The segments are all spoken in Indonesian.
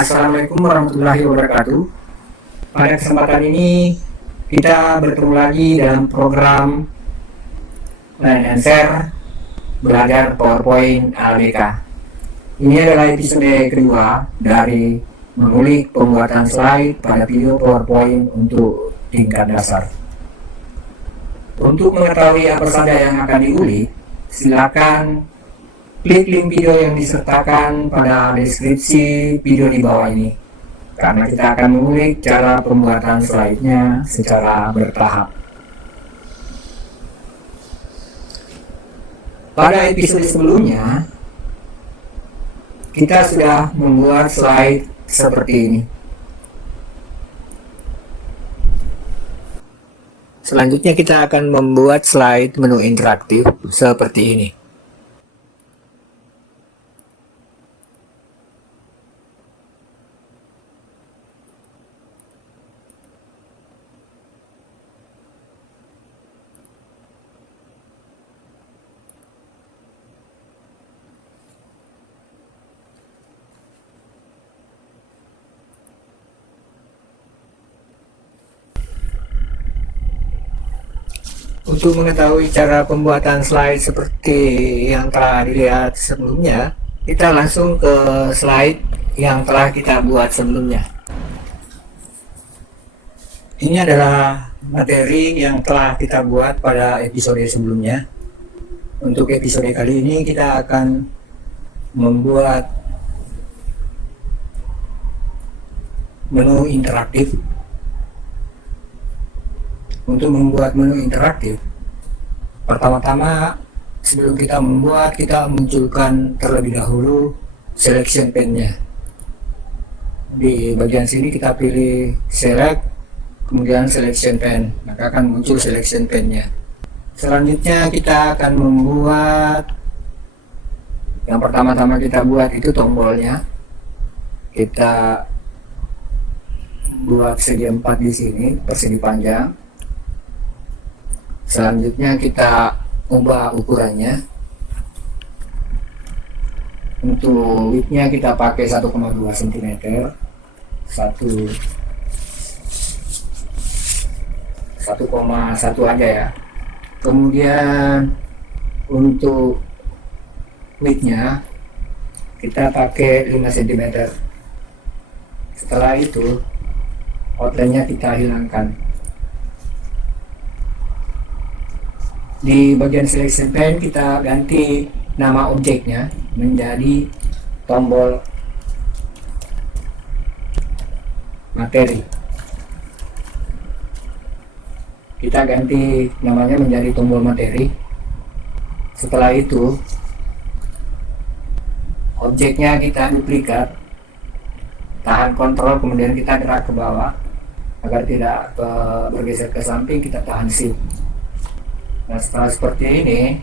Assalamualaikum warahmatullahi wabarakatuh. Pada kesempatan ini kita bertemu lagi dalam program Learn and Share belajar PowerPoint ABK. Ini adalah episode kedua dari mengulik pembuatan slide pada video PowerPoint untuk tingkat dasar. Untuk mengetahui apa saja yang akan diulik, silakan klik link video yang disertakan pada deskripsi video di bawah ini, karena kita akan mengulik cara pembuatan slide-nya secara bertahap. Pada episode sebelumnya, kita sudah membuat slide seperti ini. Selanjutnya kita akan membuat slide menu interaktif seperti ini. Untuk mengetahui cara pembuatan slide seperti yang telah dilihat sebelumnya, kita langsung ke slide yang telah kita buat sebelumnya. Ini adalah materi yang telah kita buat pada episode sebelumnya. Untuk episode kali ini kita akan membuat menu interaktif. Untuk membuat menu interaktif, pertama-tama sebelum kita membuat, kita munculkan terlebih dahulu selection pane-nya. Di bagian sini kita pilih select, kemudian selection pane, maka akan muncul selection pane-nya. Selanjutnya kita akan membuat, yang pertama-tama kita buat itu tombolnya. Kita buat segi 4 di sini, persegi panjang. Selanjutnya kita ubah ukurannya. Untuk width-nya kita pakai 1,2 cm, 1,1 aja ya. Kemudian untuk width-nya kita pakai 5 cm. Setelah itu outline-nya kita hilangkan. Di bagian selection pane kita ganti nama objeknya menjadi tombol materi. Kita ganti namanya menjadi tombol materi. Setelah itu objeknya kita duplikat, tahan kontrol, kemudian kita drag ke bawah agar tidak bergeser ke samping, kita tahan shift. Nah, setelah seperti ini,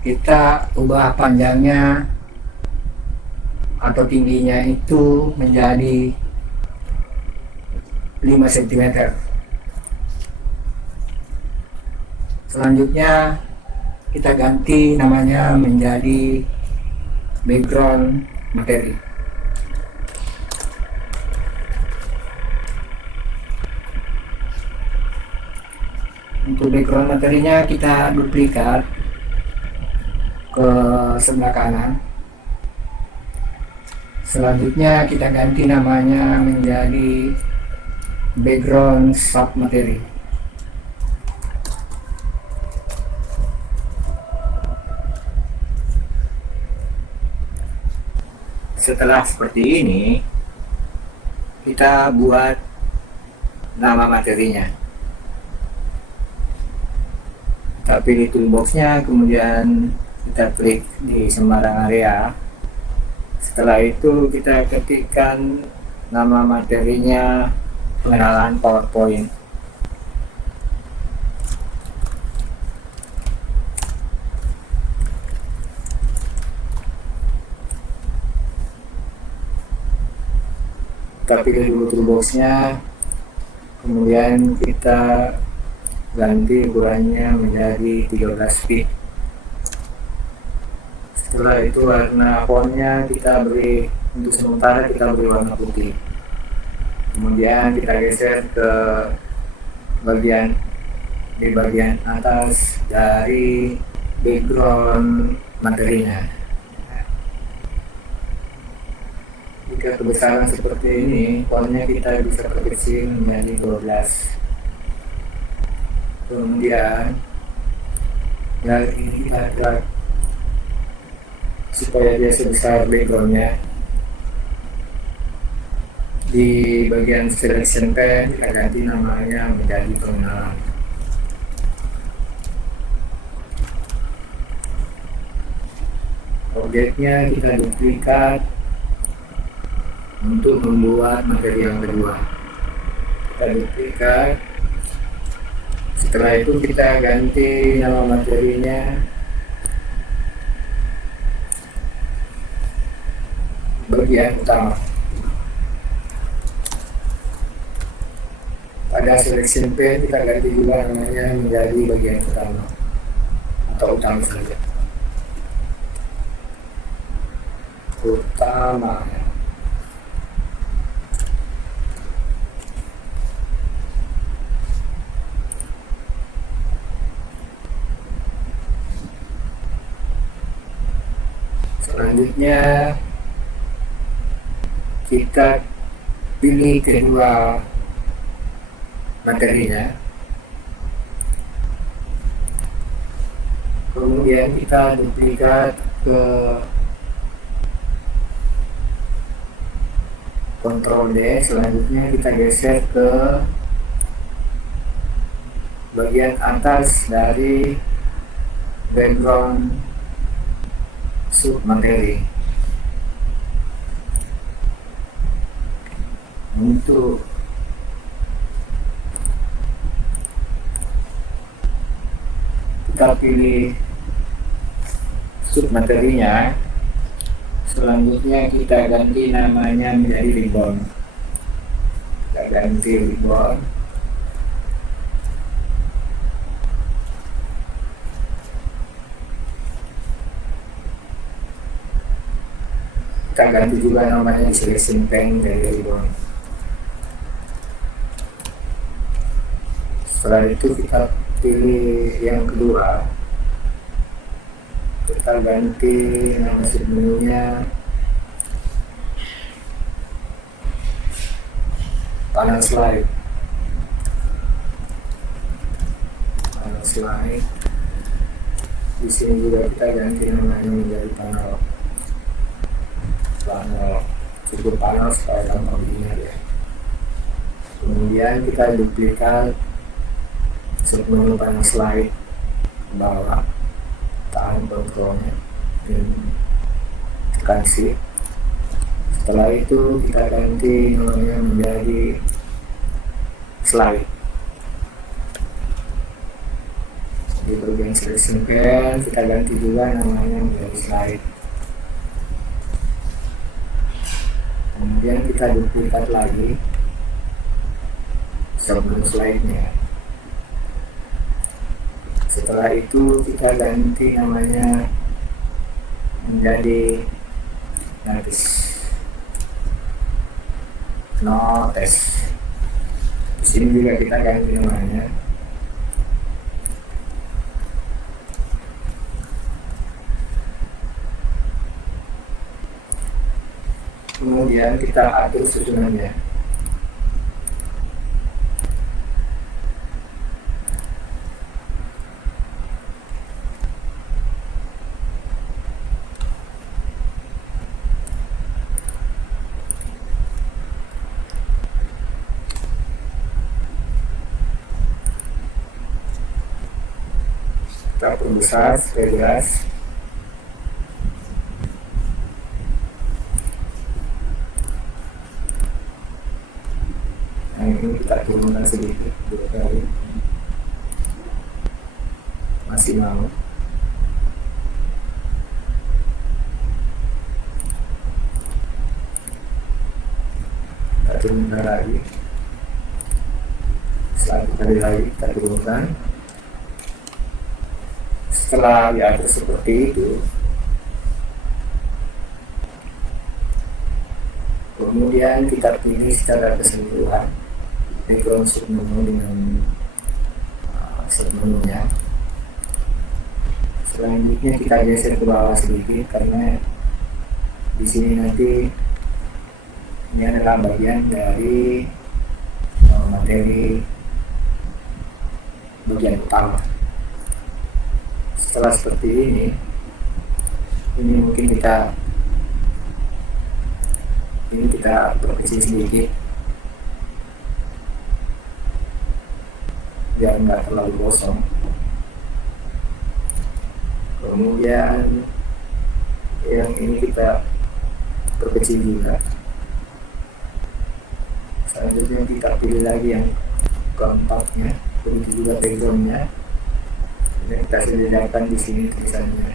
kita ubah panjangnya atau tingginya itu menjadi 5 cm. Selanjutnya kita ganti namanya menjadi background materi. Untuk background materinya kita duplikat ke sebelah kanan. Selanjutnya kita ganti namanya menjadi background submateri. Setelah seperti ini, kita buat nama materinya. Kita pilih toolbox-nya, kemudian kita klik di sembarang area. Setelah itu kita ketikkan nama materinya pengenalan PowerPoint. Kita pilih dulu toolbox-nya, kemudian kita ganti ukurannya menjadi 13 feet. Setelah itu warna fontnya kita beri Untuk sementara kita beri warna putih. Kemudian kita geser ke di bagian atas dari background materinya. Jika kebesaran seperti ini, fontnya kita bisa perkecil menjadi 12. Kemudian dari ini kita drag supaya dia sebesar backgroundnya. Di bagian selection pen kita ganti namanya menjadi pengenalan. Objeknya kita duplikat untuk membuat materi yang kedua. Kita duplikat. Setelah itu kita ganti nama materinya bagian utama. Pada selection pen kita ganti juga namanya menjadi bagian utama atau utama saja. Utama. Selanjutnya kita pilih kedua materinya, kemudian kita duplikat ke Ctrl D. Selanjutnya kita geser ke bagian atas dari background submateri. Untuk kita pilih submaterinya, selanjutnya kita ganti namanya menjadi ribbon. Kita ganti ribbon. Kita ganti juga namanya di selection pen dari ribbon. Setelah itu kita pilih yang kedua, kita ganti nama submenunya panel slide. Di sini juga kita ganti namanya menjadi panel cukup panel supaya gampang diingat ya. Kemudian kita duplikat submenu panel slide ke bawah, tahan kontrolnya dan tekan shift. Setelah itu kita ganti namanya menjadi slide. Di bagian selection pen kita ganti juga namanya menjadi slide. Kemudian kita duplikat lagi submenu slide-nya. Setelah itu kita ganti namanya menjadi notice. Di sini juga kita ganti namanya. Kemudian kita atur susunannya. Kita perbesar supaya jelas. Nah, ini kita turunkan sedikit dua kali. Masih mau. Kita turunkan lagi. Satu kali lagi kita turunkan. Setelah diatur seperti itu, Kemudian kita pilih secara keseluruhan background submenu dengan submenunya. Selanjutnya kita geser ke bawah sedikit karena di sini nanti ini adalah bagian dari materi bagian utama. Setelah seperti ini mungkin kita perkecil sedikit biar nggak terlalu kosong. Kemudian yang ini kita perkecil juga. Selanjutnya kita pilih lagi yang keempatnya, begitu juga backgroundnya. Dan kita sediakan di sini tulisannya.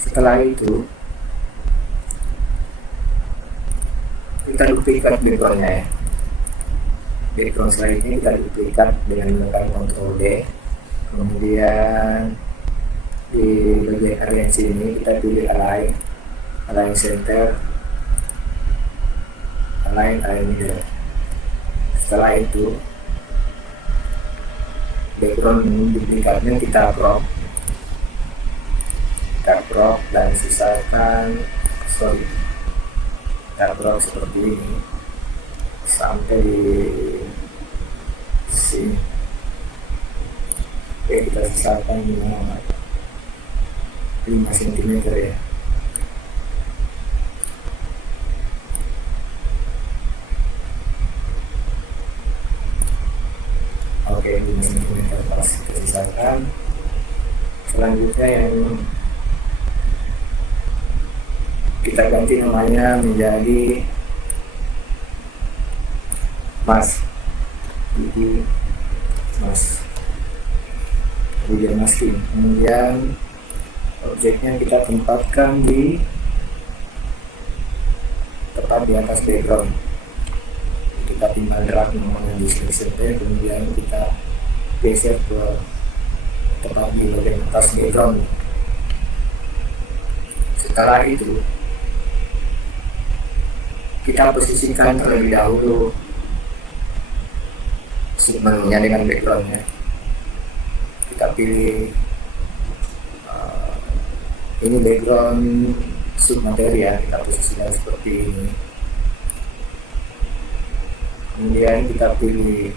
Setelah itu kita duplikat backgroundnya ya. Background selanjutnya kita duplikat dengan menggunakan Ctrl D. Kemudian di bagian arrange ini kita pilih align center, align middle. Setelah itu background duplikatnya kita crop dan sisakan kita crop seperti ini sampai di sini. Oke, kita sisakan di mana 5 cm ya. Oke, 5 cm pas kita sisakan. Selanjutnya yang kita ganti namanya menjadi mask, kemudian masking. Kemudian objeknya kita tempatkan tepat di atas background. Kita tinggal drag namanya di sini, kemudian kita geser ke tepat di bagian atas background. Setelah itu kita posisikan terlebih dahulu submenunya dengan backgroundnya. Kita pilih ini background submateri ya, kita posisikan seperti ini. Kemudian kita pilih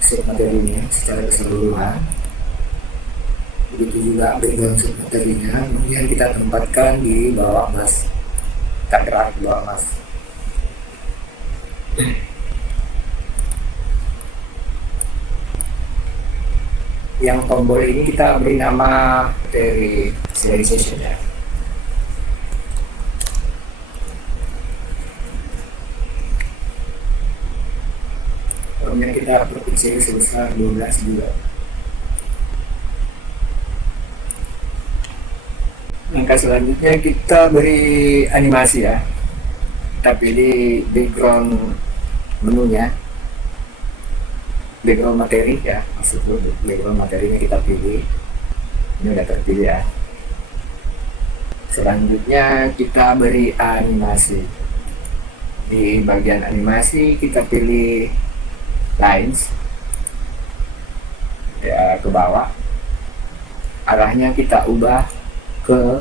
submaterinya secara keseluruhan. Begitu juga background submaterinya. Kemudian kita tempatkan di bawah mask. Kita gerak ke bawah mask. Yang tombol ini kita beri nama dari serialization ya. Kemudian kita perkecil sebesar 12 juga. Langkah selanjutnya kita beri animasi ya. Kita pilih background menunya, background materi ya, maksudnya background materinya kita pilih. Ini udah terpilih ya. Selanjutnya kita beri animasi. Di bagian animasi kita pilih lines ya, ke bawah. Arahnya kita ubah ke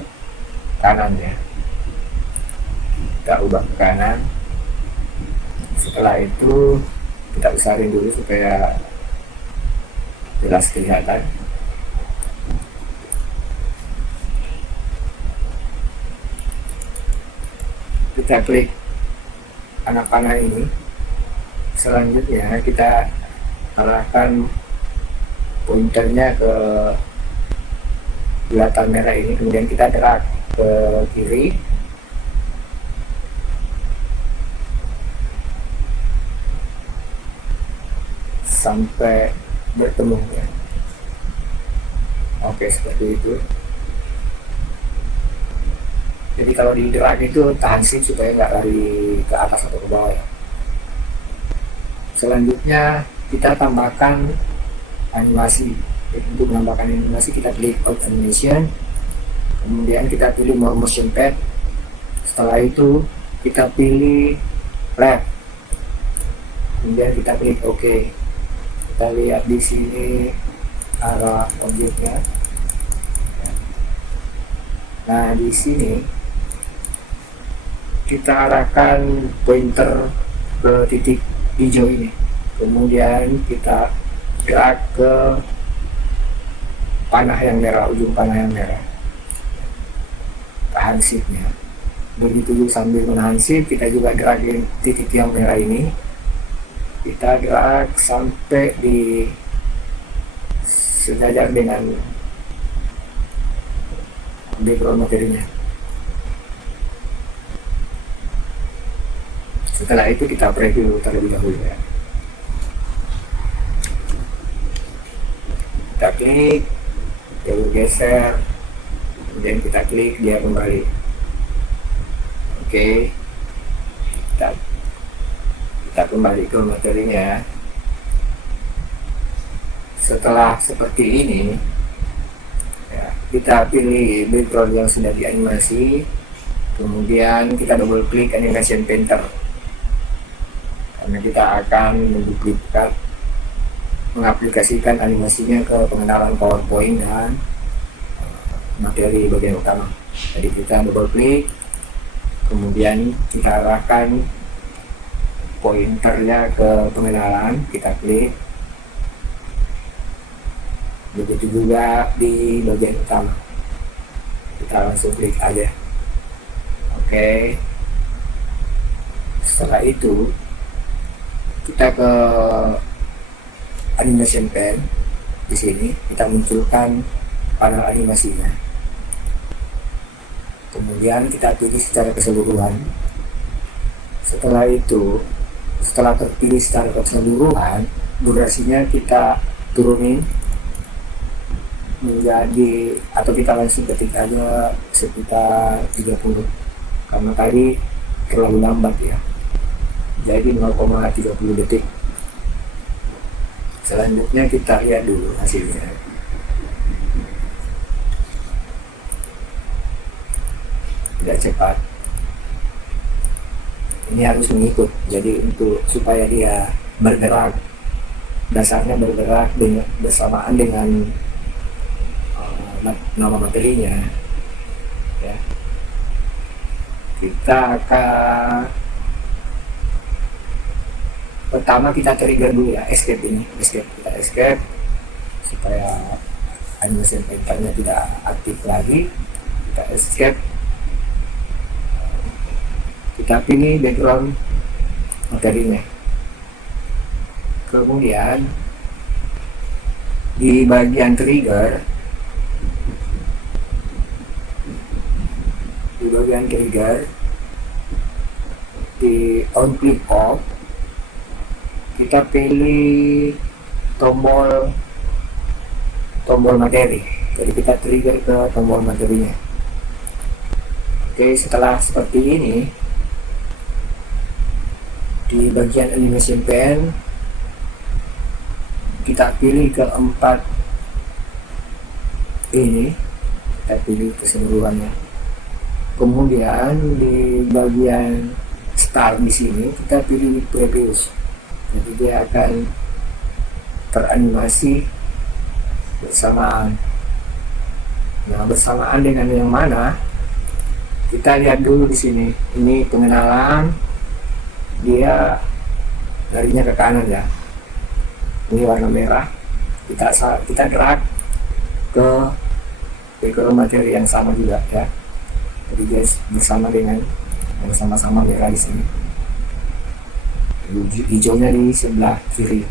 kanan ya. Kita ubah ke kanan. Setelah itu kita besarin dulu supaya jelas kelihatan. Kita klik anak panah ini. Selanjutnya kita arahkan pointernya ke bulatan merah ini, kemudian kita drag ke kiri. Sampai bertemu ya. Oke, seperti itu. Jadi kalau di drag itu tahan shift supaya nggak lari ke atas atau ke bawah ya. Selanjutnya kita tambahkan animasi Untuk menambahkan animasi kita klik out animation, kemudian kita pilih more motion pad. Setelah itu kita pilih left, kemudian kita klik OK. Kita lihat di sini arah objeknya. Nah, di sini kita arahkan pointer ke titik hijau ini, kemudian kita gerak ke panah yang merah, ujung panah yang merah, tahan shiftnya. Begitu sambil menahan shift, kita juga gerakin titik yang merah ini, kita gerak sampai di sejajar dengan background materinya. Setelah itu kita preview terlebih dahulu ya. Kita klik, lalu geser, kemudian kita klik, dia kembali. Oke, kita kembali ke materinya. Setelah seperti ini ya, kita pilih background yang sudah dianimasi, kemudian kita double klik animation painter, karena kita akan mengaplikasikan animasinya ke pengenalan PowerPoint dan materi bagian utama. Jadi kita double klik, kemudian kita arahkan pointernya ke pengenalan, kita klik. Begitu juga di bagian utama, kita langsung klik aja. Oke. Setelah itu kita ke animation pen. Di sini kita munculkan panel animasinya, kemudian kita pilih secara keseluruhan. Setelah itu, setelah terpilih secara keseluruhan, durasinya kita turunin menjadi, atau kita langsung ketik aja sekitar 30, karena tadi terlalu lambat ya, jadi 0,30 detik. Selanjutnya kita lihat dulu hasilnya. Tidak cepat, ini harus mengikut. Jadi untuk supaya dia bergerak, dasarnya bergerak dengan bersamaan dengan nama materinya ya. Kita akan pertama kita trigger dulu ya, escape ini, kita escape supaya animation painternya tidak aktif lagi. Kita escape, kita pilih background materinya, kemudian di bagian trigger, di on click off, kita pilih tombol materi. Jadi kita trigger ke tombol materinya. Oke, setelah seperti ini, di bagian animation pen kita pilih keempat ini, kita pilih keseluruhannya. Kemudian di bagian start di sini kita pilih previous. Jadi dia akan teranimasi bersamaan. Nah, bersamaan dengan yang mana? Kita lihat dulu di sini. Ini pengenalan, dia larinya ke kanan ya. Ini warna merah. Kita drag ke background materi yang sama juga ya. Jadi dia bersama dengan yang sama-sama merah di sini. Hijaunya di sebelah kiri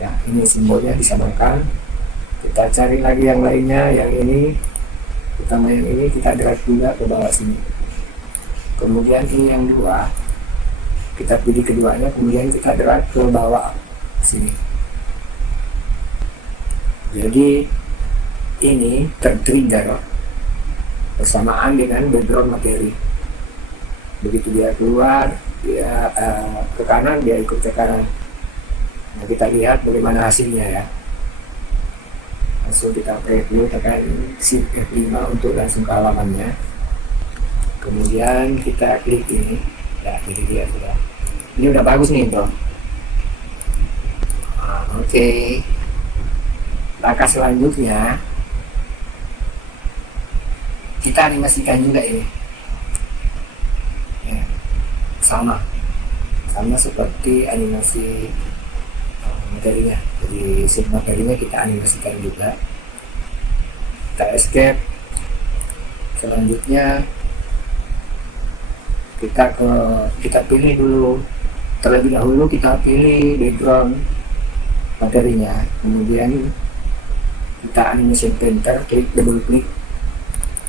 ya, ini simbolnya disamakan. Kita cari lagi yang lainnya, yang ini, utama yang ini kita drag juga ke bawah sini. Kemudian ini yang dua, kita pilih keduanya, kemudian kita drag ke bawah sini. Jadi ini tertrigger bersamaan dengan background materi. Begitu dia keluar, dia ke kanan, dia ikut ke kanan. Nah, kita lihat bagaimana hasilnya ya. langsung kita preview, tekan Shift F5 untuk langsung ke halamannya. Kemudian kita klik ini, ya jadi dia sudah, ini udah bagus nih bro. Oke. Langkah selanjutnya kita animasikan juga ini ya, sama seperti animasi materinya. Jadi sheet materinya kita animasikan juga. Kita escape. Selanjutnya kita pilih dulu, terlebih dahulu kita pilih background materinya, kemudian kita animation painter, double klik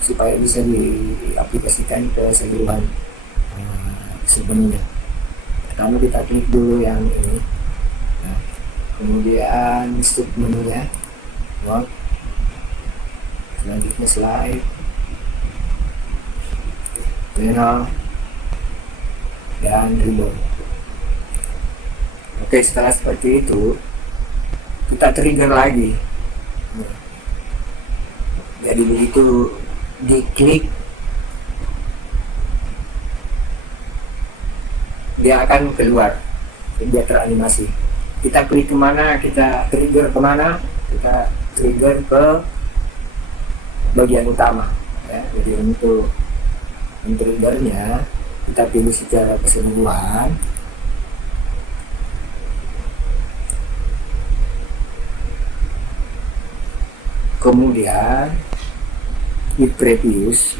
supaya bisa diaplikasikan ke seluruhan sebenarnya. Pertama kita klik dulu yang ini, nah, kemudian sub menunya, work, selanjutnya slide, panel, dan ribbon. Oke, setelah seperti itu kita trigger lagi. Jadi begitu diklik dia akan keluar, dia teranimasi. Kita klik kemana, kita trigger kemana, kita trigger ke bagian utama ya. Jadi untuk triggernya kita pilih secara keseluruhan. Kemudian with previous,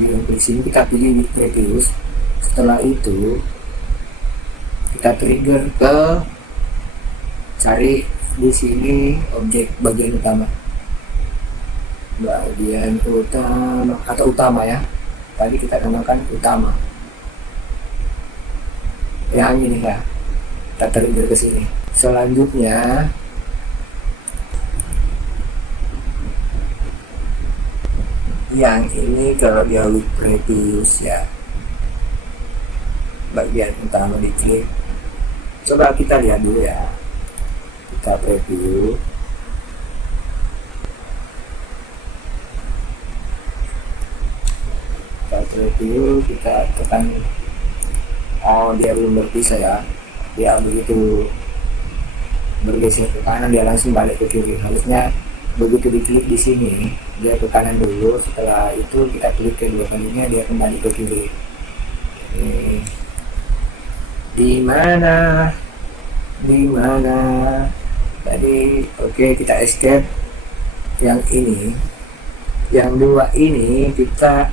di sini kita pilih with previous. Setelah itu kita trigger ke cari di sini objek bagian utama, atau utama ya. Tadi kita namakan utama. Yang ini ya, kita trigger ke sini. Selanjutnya yang ini kalau dia with previous ya, bagian utama diklik. Coba kita lihat dulu ya, kita preview. Kita tekan, dia belum berpisah ya, dia begitu bergeser ke kanan dia langsung balik ke kiri. Harusnya begitu diklik di sini dia ke kanan dulu, setelah itu kita klik kedua kalinya dia kembali ke kiri. Di mana tadi. Oke, kita escape. Yang ini, yang dua ini kita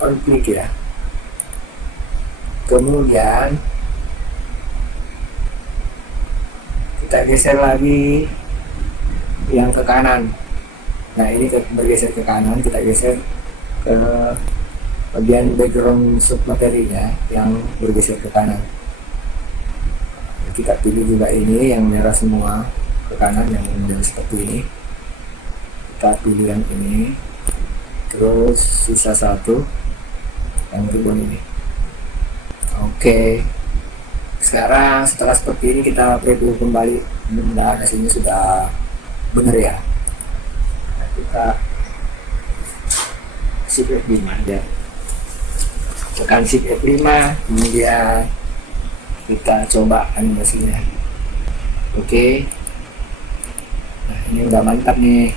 on klik ya. Kemudian kita geser lagi yang ke kanan. Nah ini bergeser ke kanan, kita geser ke bagian background submaterinya yang bergeser ke kanan. Kita pilih juga ini yang merah semua ke kanan, yang model seperti ini. Kita pilih yang ini, terus sisa satu yang ribbon ini. Oke, sekarang setelah seperti ini kita preview kembali. Mudah-mudahan hasilnya sudah benar ya. Nah, kita Shift F5 ya, tekan Shift F5, kemudian kita coba animasinya. Oke, nah ini udah mantap nih.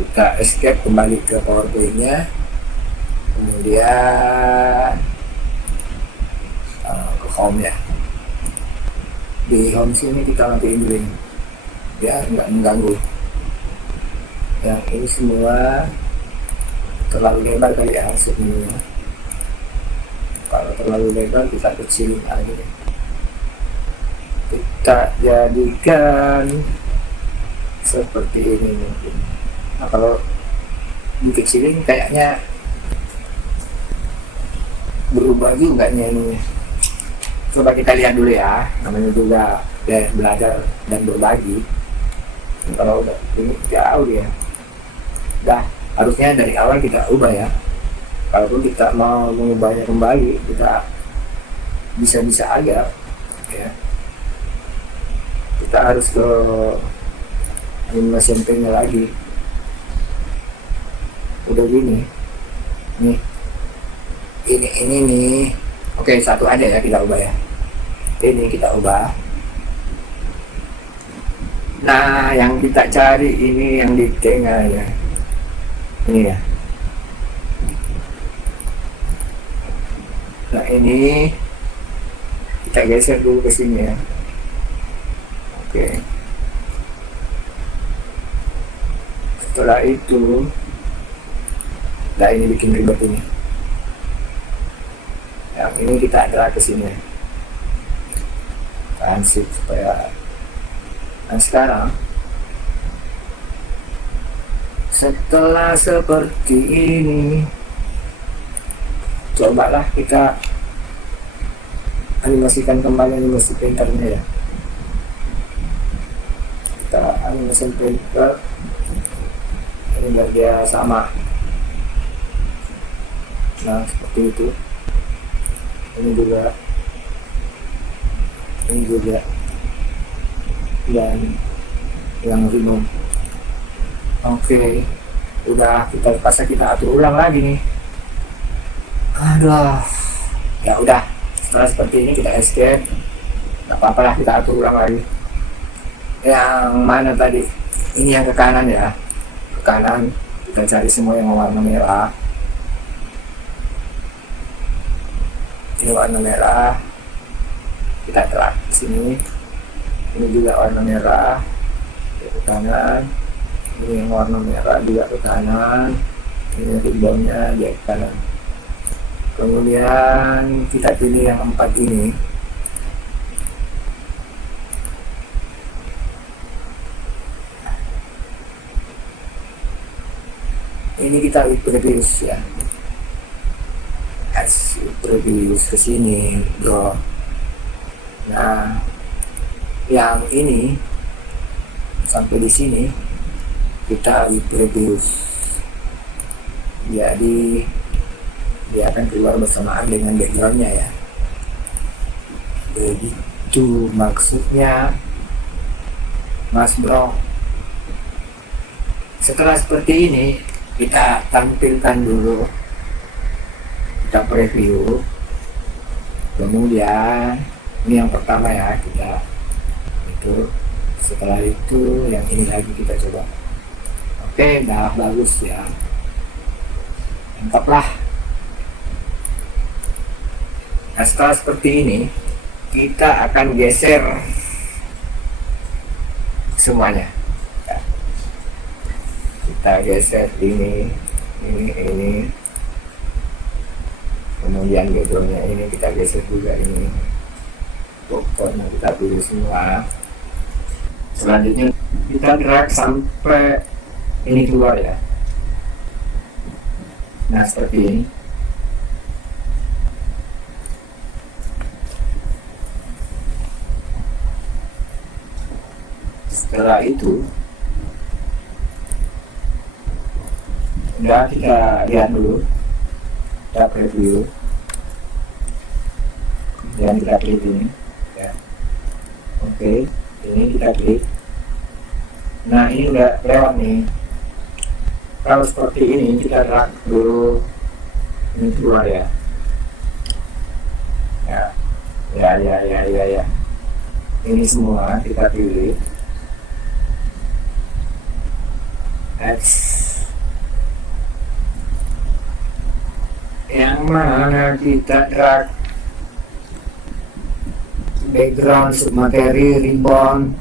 Kita escape kembali ke PowerPoint-nya, kemudian ke home ya. Di home sini kita matiin dulu biar nggak mengganggu. Yang ini semua terlalu lebar kali ya sebenarnya. Kalau terlalu lebar kita kecilin aja. Kita jadikan seperti ini mungkin. Nah kalau dikecilin kayaknya berubah juga nih ini. Coba kita lihat dulu ya, namanya juga belajar dan berbagi. Kalau udah ini jauh dia, dah harusnya dari awal kita ubah ya. Kalaupun kita mau mengubahnya kembali, kita bisa-bisa aja ya. kita harus ke animasi sampingnya lagi. Udah gini nih, ini nih. Oke, satu aja ya kita ubah ya, ini kita ubah. Nah, yang kita cari ini yang di tengahnya ini ya. Nah, ini kita geser dulu ke sini ya. Oke, setelah itu, nah ini bikin ribet ini. Yang ini kita adalah ke sini, transit supaya. Nah, sekarang setelah seperti ini, cobalah kita animasikan kembali animasi painternya ya. Kita animasi painter ini biar dia sama. Nah, seperti itu. Ini juga, dan yang rimon. Oke, udah kita atur ulang lagi nih. Aduh, ya udah. Setelah seperti ini kita escape. Gak apa-apa lah, kita atur ulang lagi. Yang mana tadi? Ini yang ke kanan ya. Ke kanan kita cari semua yang warna merah. Ini warna merah. Kita drag ke sini. Ini juga warna merah. Ke kanan. Ini yang warna merah juga ke kanan. Ini ribbonnya dia ke kanan. Kemudian kita pilih yang 4 ini. Ini kita previous ya. Previous ke sini, bro. Nah, yang ini sampai di sini kita previous. Jadi dia akan keluar bersamaan dengan backgroundnya ya. Begitu maksudnya, Mas Bro. Setelah seperti ini, kita tampilkan dulu, kita preview. Kemudian ini yang pertama ya, kita itu. Setelah itu yang ini lagi kita coba. Oke, udah bagus ya, mantap lah. Nah, setelah seperti ini kita akan geser semuanya. Kita geser ini, kemudian backgroundnya ini kita geser juga ini. Pokoknya kita pilih semua. Selanjutnya kita drag sampai ini keluar ya. Nah, seperti ini. Setelah itu udah, kita lihat dulu, kita preview, dan kita klik ini ya. Oke, ini kita klik. Nah, ini udah lewat nih. Kalau seperti ini kita drag dulu ini keluar ya. Ya. Ini semua kita pilih. X. Yang mana kita drag background, submateri, ribbon,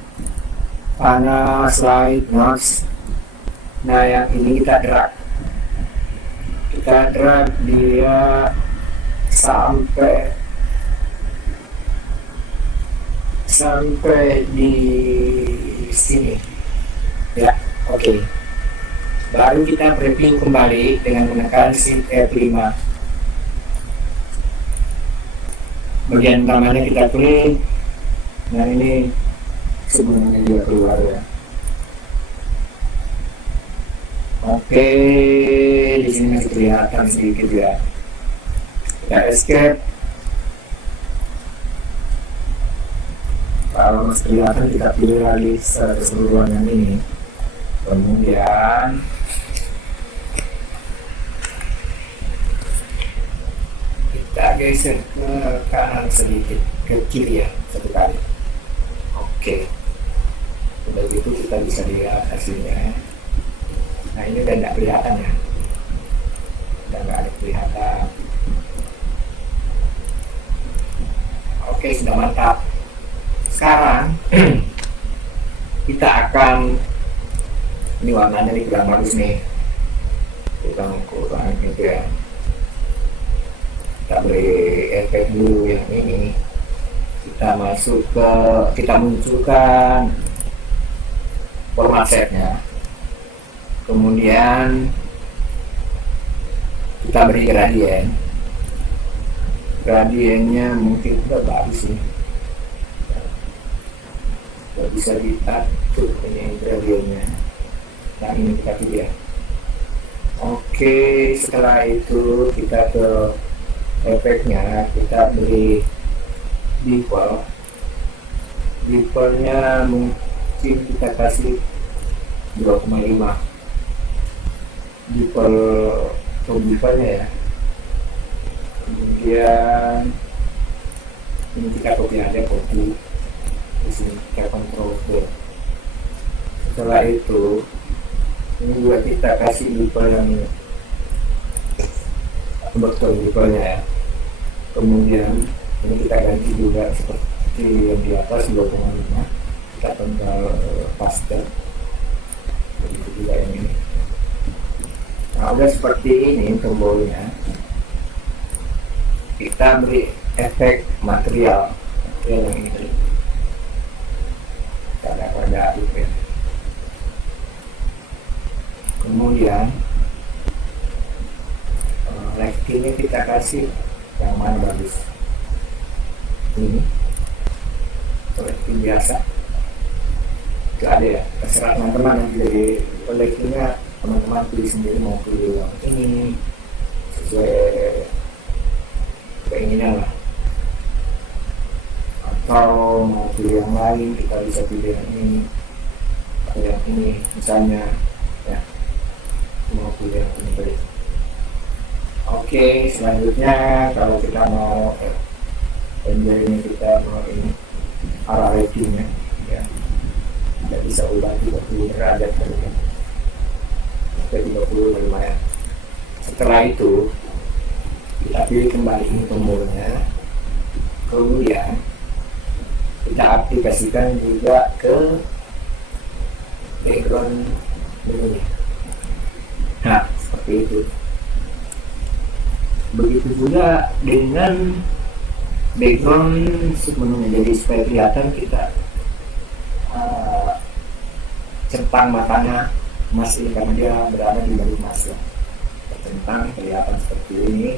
panel, slide, notes. Nah, yang ini kita drag dia sampai di sini ya. Oke. Baru kita preview kembali dengan menekan Shift F5. Bagian utamanya kita klik. Nah, ini sebelumnya juga keluar ya. Oke, di sini masih kelihatan sedikit ya. Kita escape. kalau masih kelihatan, kita pilih lagi secara keseluruhan yang ini. Kemudian kita geser ke kanan sedikit, ke kiri ya, satu kali. Oke, udah gitu kita bisa lihat hasilnya. Nah, ini udah tidak kelihatan ya, udah nggak ada kelihatan. Oke, sudah mantap. Sekarang kita akan, ini warnanya nih kurang bagus nih, kurang gitu ya. Kita beri efek dulu yang ini. Kita masuk ke, kita munculkan format setnya. Kemudian kita beri gradien. Gradiennya mungkin udah bagus sih. Gak bisa diatur ini gradiennya. Yang ini kita pilih ya. Oke, setelah itu kita ke efeknya, kita beri default. Defaultnya mungkin kita kasih 2,5 defaultnya ya. Kemudian ini kita copy aja, copy di sini, kita Ctrl V. Setelah itu ini juga kita kasih default yang ini, betul defaultnya ya. Kemudian ini kita ganti juga seperti yang di atas 2,5, kita tinggal paste. Begitu juga yang ini. Nah, udah seperti ini tombolnya. Kita beri efek material yang ini, pada gitu ya. Kemudian lighting-nya kita kasih yang mana bagus. Ini lighting biasa itu ada ya, terserah teman-teman. yang jadi lighting-nya teman-teman pilih sendiri, mau pilih yang ini sesuai keinginan lah, atau mau pilih yang lain kita bisa pilih yang ini atau yang ini misalnya ya, mau pilih yang ini tadi. Oke, selanjutnya kalau kita mau ini kita mau ini arah lightingnya ya, kita bisa ubah 30 derajat ya. 30 lumayan. Setelah itu kita pilih kembali ini tombolnya, kemudian kita aplikasikan juga ke background menunya. Nah, seperti itu. Begitu juga dengan background submenunya, jadi supaya kelihatan kita centang matanya Mas ini karena dia berada di balik Mas ya. Centang kelihatan seperti ini.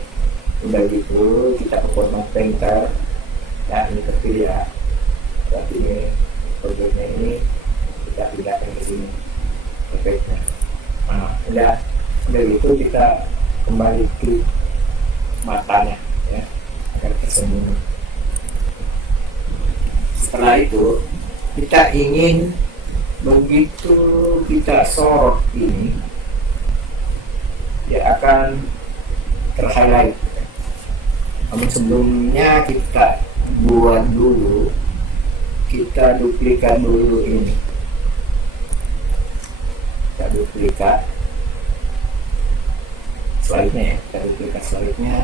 Udah gitu kita ke format painter. Ya, ini terpilih ya. Berarti ini projectnya ini kita pindahkan ke sini efeknya. Nah, udah gitu kita kembali klik matanya ya agar tersembunyi. Setelah itu kita ingin begitu kita sorot ini dia akan terhighlight. Namun sebelumnya kita buat dulu, kita duplikat dulu ini, kita duplikat slide-nya ya, kita duplikat slide-nya,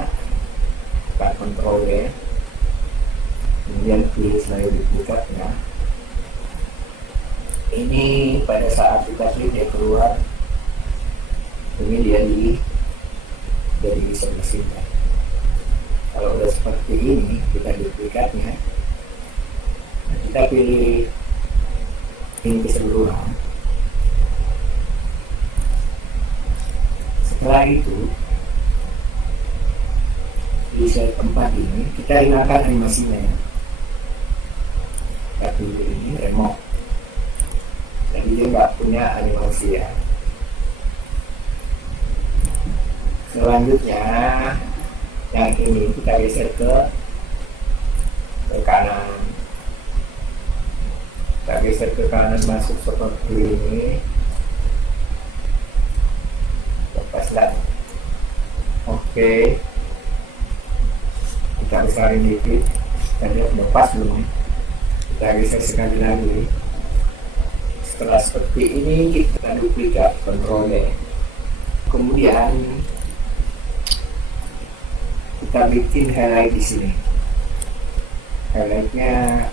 tekan Ctrl V, kemudian pilih slide duplikatnya. Ini pada saat kita klik dia keluar, ini dia di sebelah sini. Kalau udah seperti ini kita duplikatnya, nah, kita pilih ini keseluruhan. Setelah itu di slide tempat ini kita hilangkan animasinya ya. Kita pilih ini remove, jadi dia nggak punya animasi ya. Selanjutnya yang ini kita geser ke kanan. Kita geser ke kanan masuk seperti ini. Lepas lagi. Oke. Kita besarin dikit. Kita lihat udah pas belum. Kita geser sekali lagi. Setelah seperti ini kita duplikat kontrolnya. Kemudian kita bikin highlight di sini. Highlightnya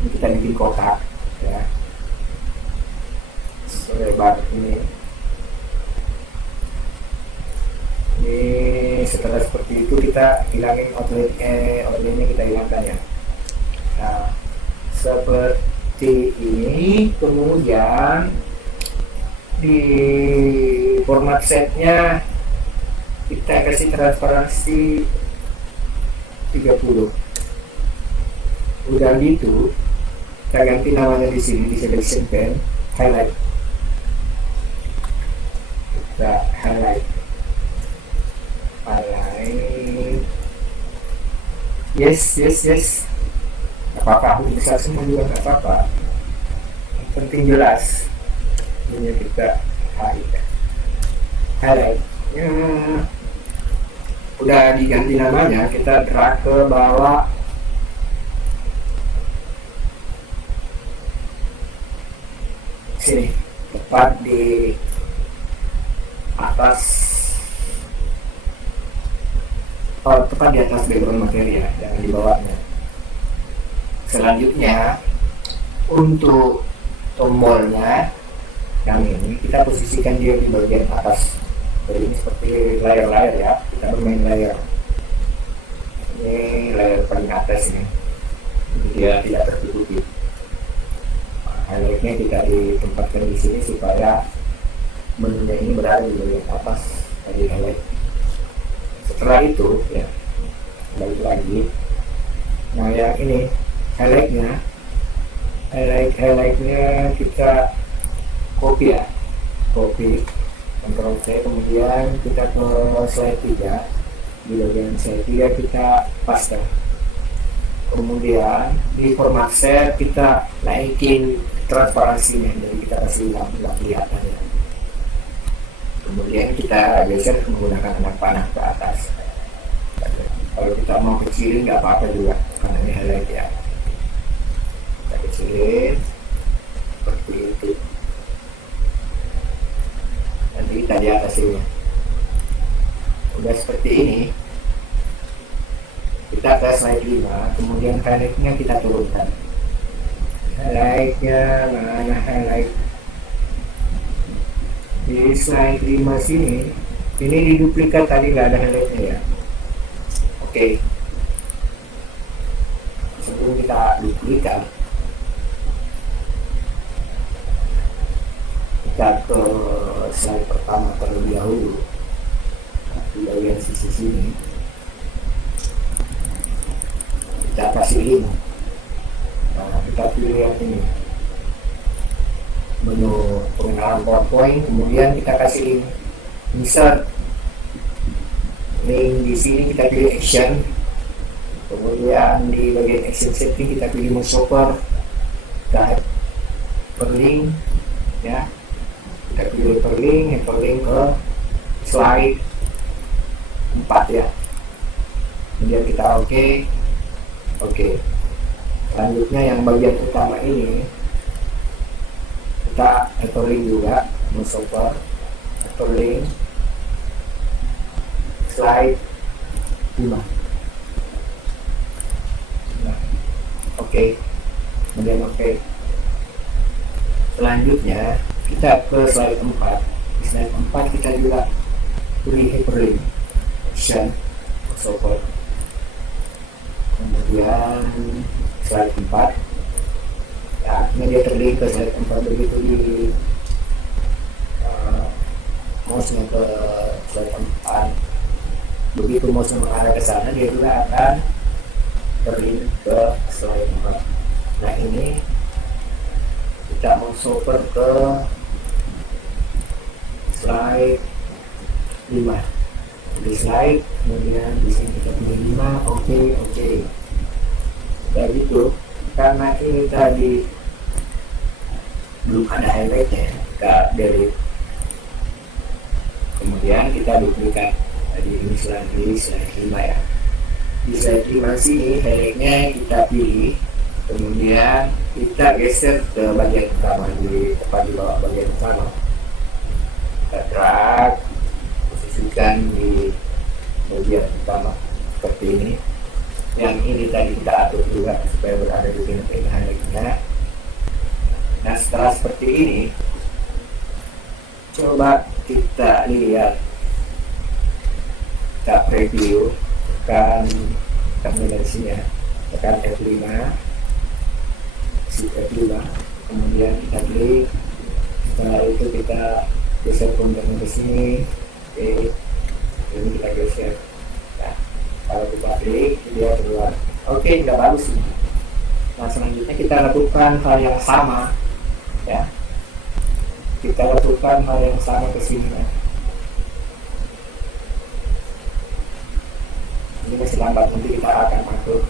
ini kita bikin kotak ya, selebar ini. Setelah seperti itu kita hilangin outline-nya kita hilangkan ya. Nah, seperti ini. Kemudian di format setnya kita kasih transparansi 30. Udah gitu kita ganti namanya di sini, di selection pen, highlight. Kita highlight. Yes. Gak apa-apa, aku bisa semua juga gak apa-apa. Yang penting jelas. Ini kita highlight. Udah diganti namanya, kita drag ke bawah. Sini, tepat di atas. Tepat di atas background materi ya, jangan di bawahnya. Selanjutnya untuk tombolnya yang ini kita posisikan dia di bagian atas. Jadi ini seperti layar-layar ya, kita bermain layar. Ini layar paling atas ini, dia tidak tertutupi. Highlightnya kita ditempatkan di sini supaya menunya ini berada di bagian atas dari highlight. Setelah itu ya, balik lagi. Nah yang ini highlightnya kita copy ya, copy, Ctrl C, kemudian kita ke slide 3. Di bagian slide 3 kita paste. Kemudian di format set kita naikin transparansinya, jadi kita kasih nggak kelihatan ya. Kemudian kita geser menggunakan anak panah ke atas. Kalau kita mau kecilin nggak apa-apa juga, karena ini highlight ya. Kita kecilin seperti itu. Nanti kita di atas ini. Udah seperti ini. Kita ke slide 5, kemudian highlightnya kita turunkan. Highlightnya mana highlight? Di slide 5 sini, ini diduplikat, tadi nggak ada highlightnya ya. Oke. Sebelum kita duplikat, kita ke slide pertama terlebih dahulu. Di bagian sisi sini, kita kasih 5. Nah, kita pilih yang ini, menu pengenalan PowerPoint, kemudian kita kasih insert link. Di sini kita pilih action, kemudian di bagian action setting kita pilih mouse over, guide per link ya, kita pilih perlink ke slide 4 ya. Kemudian kita oke. Selanjutnya yang bagian utama ini kita hyperlink juga, mouse over, hyperlink slide 5. Nah, oke. Kemudian oke. Selanjutnya kita ke slide 4. Di slide 4 kita juga pilih hyperlink action, mouse over. Kemudian slide 4 ya, ini dia terlink ke slide 4. Begitu di mouse-nya ke slide 4, begitu mouse mengarah ke sana, dia juga akan terlink ke slide 4. Nah ini kita mouse over ke slide 5. Di slide, kemudian di sini kita pilih 5. Oke. Dan itu karena ini tadi belum ada highlightnya, kita delete. Kemudian kita duplikat tadi ini slide 5 ya. Di slide 5 sini highlightnya kita pilih, kemudian kita geser ke bagian utama, di tepat di bawah bagian utama. Kita drag, posisikan di bagian utama seperti ini. Yang ini tadi kita atur juga supaya berada di sini highlightnya. Nah setelah seperti ini, coba kita lihat, kita preview, tekan kombinasinya, tekan F5, F5, kemudian kita klik. Setelah itu kita geser pointernya ke sini. Oke, ini kita geser. Nah, kalau kita klik dia keluar. Oke, nggak bagus ini. Nah selanjutnya kita lakukan hal yang sama ya, kita lakukan hal yang sama ke sini ya. Ini masih lambat, nanti kita akan atur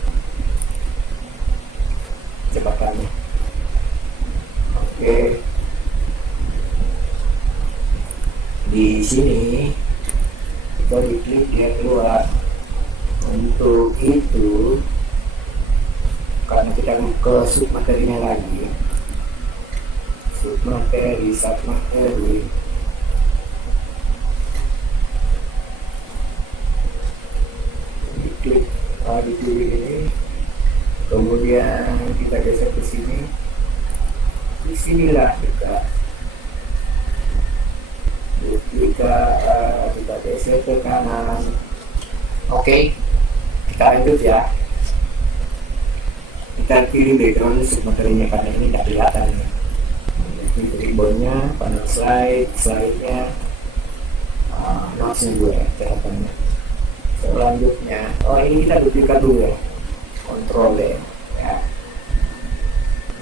kecepatannya. Oke, di sini kita diklik dia keluar. Untuk itu karena kita ke submaterinya lagi, submateri, diklik dipilih ini, kemudian kita geser ke sini. Di sinilah kita geser ke kanan. Oke, kita lanjut ya. Kita pilih background submaterinya karena ini tidak kelihatan ya. Jadi ribbonnya, panel slide-nya, langsung gue catatannya. Selanjutnya, ini kita duplikat dulu ya, Ctrl D ya.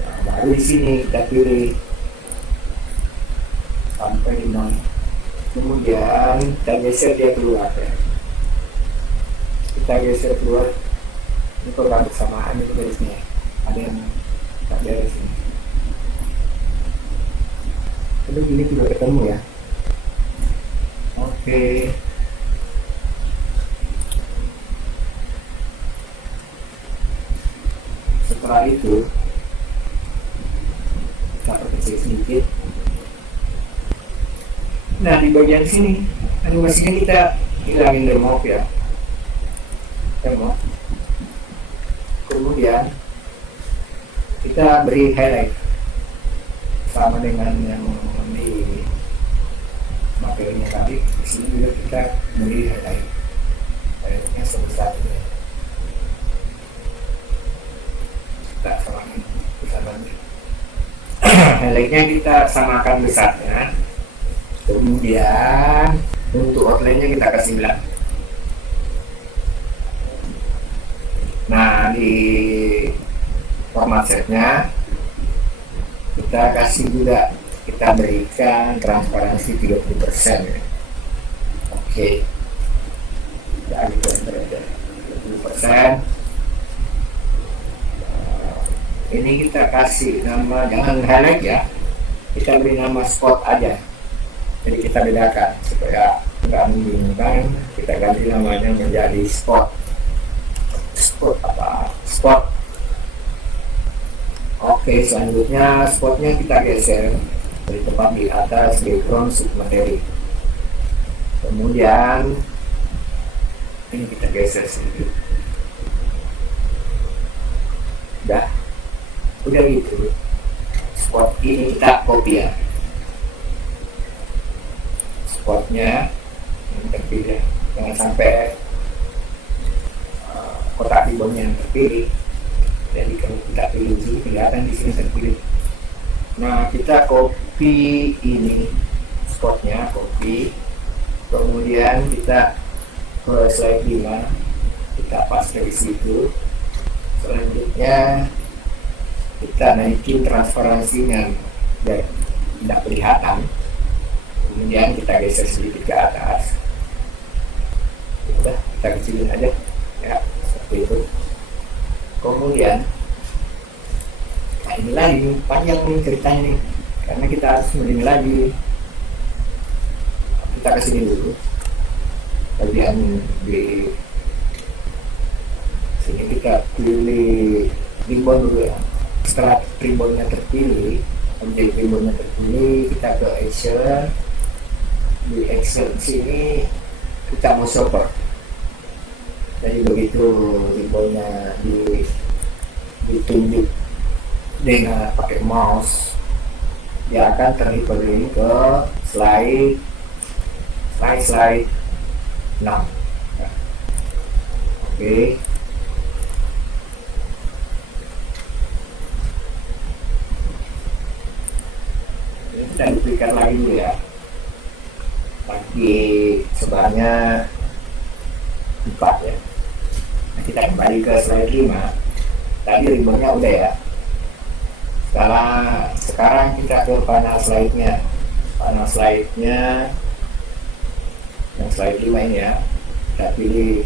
Nah, baru di sini kita pilih sampai di nol. Kemudian kita geser dia keluar ya. Kita geser keluar. Ini program bersamaan itu garisnya. Ada yang tak beres ini. Jadi gini juga ketemu ya. Oke. Setelah itu kita perkecil sedikit. Nah di bagian sini animasinya kita hilangin remove ya, remove. Kemudian kita beri highlight sama dengan yang di materinya tadi. Di sini juga kita beri highlightnya sebesar ini. Kita samakan besarnya. Highlightnya kita samakan besarnya. Kemudian untuk outline-nya kita kasih 9. Nah di format setnya kita kasih juga, kita berikan transparansi 30% ya. Oke, jadi berada 30%. Ini kita kasih nama, jangan highlight ya, kita beri nama spot aja. Jadi kita bedakan supaya nggak membingungkan, kita ganti namanya menjadi spot. Spot. Oke, selanjutnya spotnya kita geser dari tepat di atas background submateri. Kemudian ini kita geser sedikit. Udah gitu. Spot ini kita copy ya. Spotnya yang terpilih, jangan sampai kotak ribbonnya yang terpilih. Jadi kalau kita pilih dulu, kelihatan di sini terpilih. Nah kita copy ini spotnya, copy. Kemudian kita ke slide 5, kita paste di situ. Selanjutnya kita naikin transparansinya biar tidak kelihatan. Kemudian kita geser sedikit ke atas. Udah, kita kecilin aja ya, seperti itu. Kemudian nah inilah ini panjang nih ceritanya nih, karena kita harus melindungi lagi. Kita kesini dulu bagian di sini, kita pilih ribbon dulu ya. Setelah ribbonnya terpilih, objek ribbonnya terpilih, kita ke action. Di action sini kita mau shopper. Jadi begitu ribbonnya ditunjuk dengan pakai mouse, dia akan terlibat ke slide 6. Nah, oke. Ini kita duplikat lagi dulu ya. Lagi sebenarnya 4 ya. Nah, kita kembali ke slide 5. Tadi ribbonnya udah ya. Sekarang kita ke panel slide-nya. Panel slide-nya yang slide 5 ini ya. Kita pilih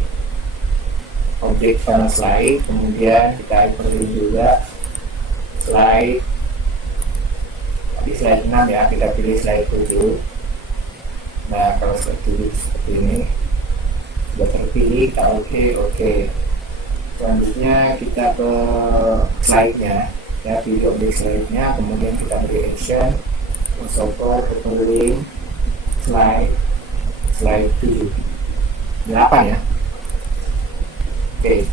objek panel slide, kemudian kita hyperlink juga slide. Di slide 6 ya, kita pilih slide 7. Nah, kalau slide 7 seperti ini sudah terpilih, kita oke. Selanjutnya kita ke slide-nya ya, pilih objek slide-nya, kemudian kita beri action, crossover, hyperlink slide 7, 8 ya. Oke.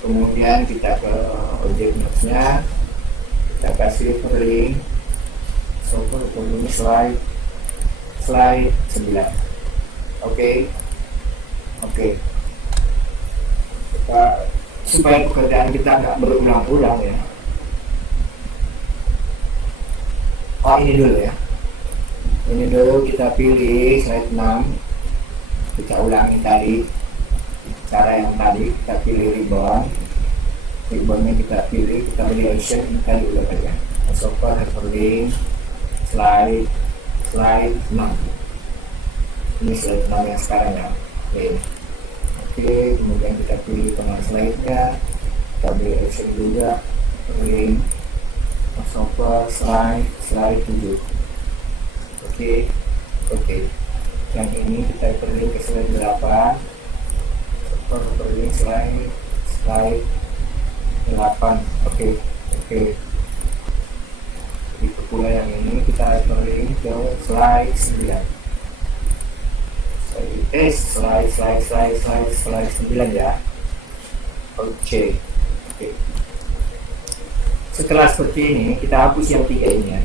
Kemudian kita ke objek notes-nya, kita kasih hyperlink, crossover, hyperlink slide 9. Oke. Supaya pekerjaan kita nggak berulang-ulang ya. Ini dulu ya. Ini dulu kita pilih slide 6. Kita ulangi tadi cara yang tadi, kita pilih ribbonnya kita pilih, kita beri action, kita diulang aja. Crossover, hyperlink slide 6. Ini slide 6 yang sekarang ya. Oke, kemudian kita pilih panel slide-nya, kita beri action juga, hyperlink crossover slide 7. Oke. Yang ini kita hyperlink ke slide 8, hyperlink slide 8. Oke. Itu pula yang ini kita hyperlink ke slide 9. Slide 9 ya. Oke. Setelah seperti ini, kita hapus yang 3 ini ya.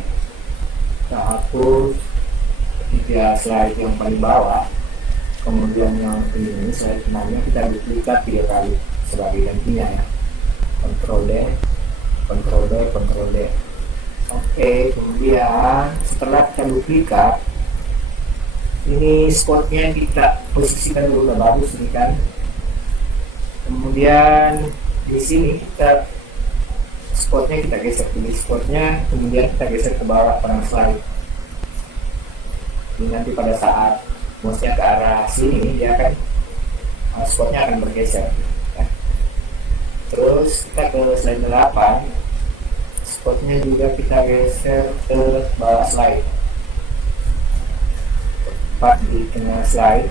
Kita hapus 3 slide yang paling bawah, kemudian yang ini slide 6-nya kita duplikat 3 kali sebagai gantinya ya. Ctrl D. Oke, kemudian setelah kita duplikat, ini spotnya kita posisikan dulu, udah bagus nih kan. Kemudian di sini kita spotnya kita geser, pilih spotnya, kemudian kita geser ke bawah panel slide. Ini nanti pada saat mouse-nya ke arah sini, dia akan spotnya akan bergeser ya. Terus kita ke slide 8, spotnya juga kita geser ke bawah slide, tepat di tengah slide.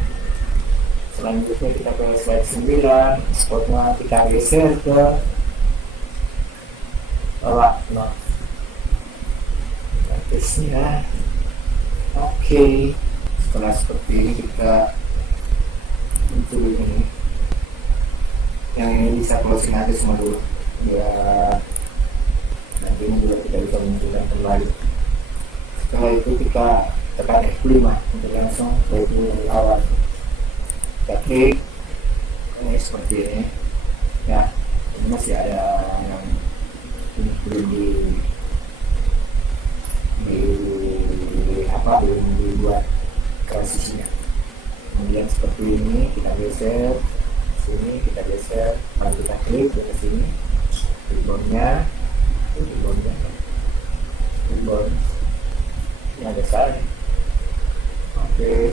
Selanjutnya kita ke slide 9, spotnya kita geser ke bawah. Atasnya. Oke. Setelah seperti ini kita muncul ini. Yang ini bisa closing aja semua dulu ya. Nanti ini juga kita bisa munculkan kembali. Setelah itu kita tekan F5 untuk langsung ke awal. Kita klik ini seperti ini ya. Ini masih ada yang belum belum dibuat transisinya. Kemudian seperti ini kita geser sini, kita geser, lalu kita klik ke sini, ribbonnya ini ada saya. Oke,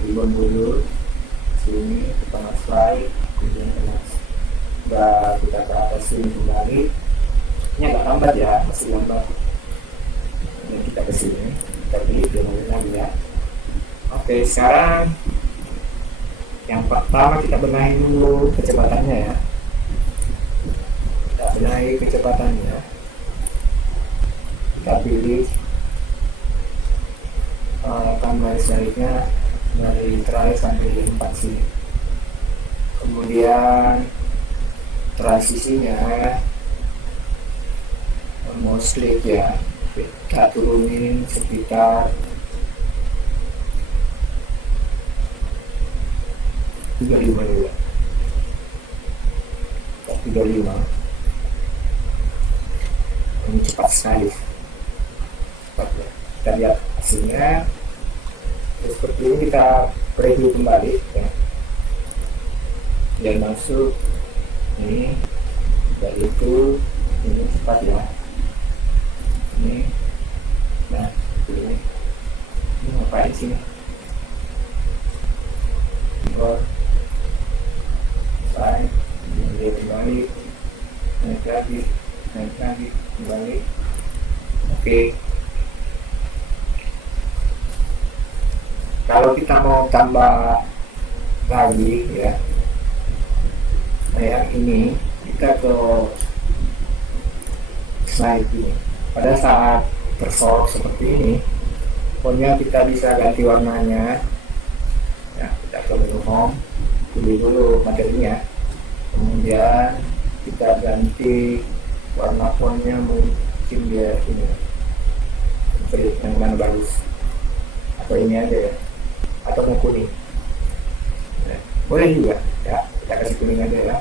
ribbon dulu sini ke tengah slide, kemudian udah kita ke atas sini kembali. Ini agak lambat ya, masih lambat. Dan kita ke sini, kita pilih dengan ya. Oke, sekarang yang pertama kita benahi dulu kecepatannya ya. Kita benahi kecepatannya. Kita pilih garis baliknya dari terakhir sampai 4 sini. Kemudian transisinya mau slip ya, kita turunin sekitar 35 dulu. 35. Ini cepat sekali. Cepat ya. Kita lihat hasilnya. Terus seperti ini kita preview kembali ya. Dan masuk ini dari itu ini cepat ya. Ini nah ini ngapain sini? Selesai, dia kembali, naik lagi, kembali. Oke. Kalau kita mau tambah lagi ya, kayak ini, kita ke slide ini. Pada saat tersorot seperti ini, pokoknya kita bisa ganti warnanya. Ya, kita ke menu home, pilih dulu materinya, kemudian kita ganti warna fontnya, mungkin dia ini yang mana bagus, atau ini aja ya, atau mau kuning ya, boleh juga ya, kita kasih kuning aja ya.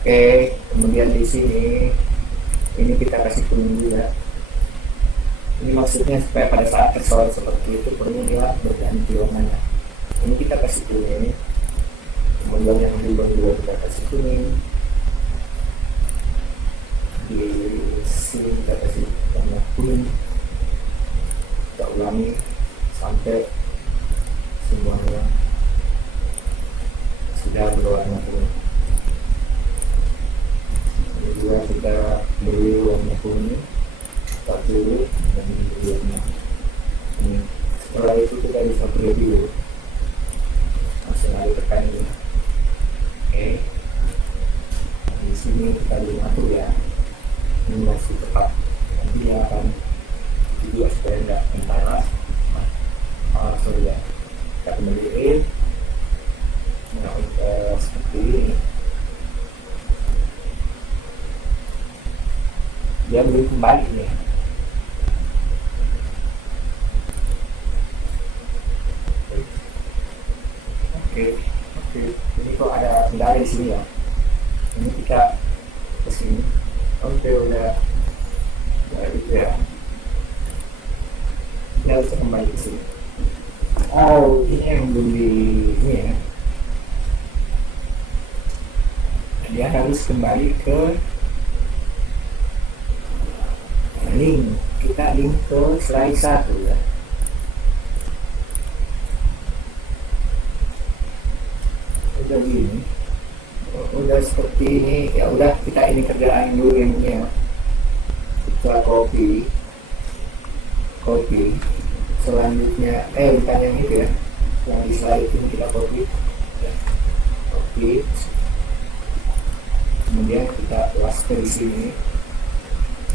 Oke, kemudian di sini ini kita kasih kuning juga. Ini maksudnya supaya pada saat tersorot seperti itu perlu dia berganti warnanya. Ini kita kasih kuning, kemudian yang di bawah juga kita kasih kuning, di sini kita kasih warna kuning. Kita ulangi sampai semuanya sudah berwarna kuning. Ini juga kita beri warna kuning, kita pilih dan beri warna kuning. Setelah itu kita bisa preview. Langsung ada tekan ini. Oke. Di sini kita lihat ya. Ini masih tepat. Nanti dia akan juga supaya tidak antara. Sorry ya. Kita kembaliin. Nah, seperti ini. Dia belum kembali ya. Oke. Ini kok ada kendala di sini ya. Ini kita ke sini. Oke, udah itu ya. Kita harus kembali ke sini. Oh, ini yang belum di ini ya. Dia harus kembali ke link. Kita link ke slide 1 ya. Udah gini, udah seperti ini ya, udah kita ini kerjaan dulu yang ini ya. Kita copy selanjutnya bukan yang itu ya, yang di slide ini kita copy ya. Kemudian kita paste di sini,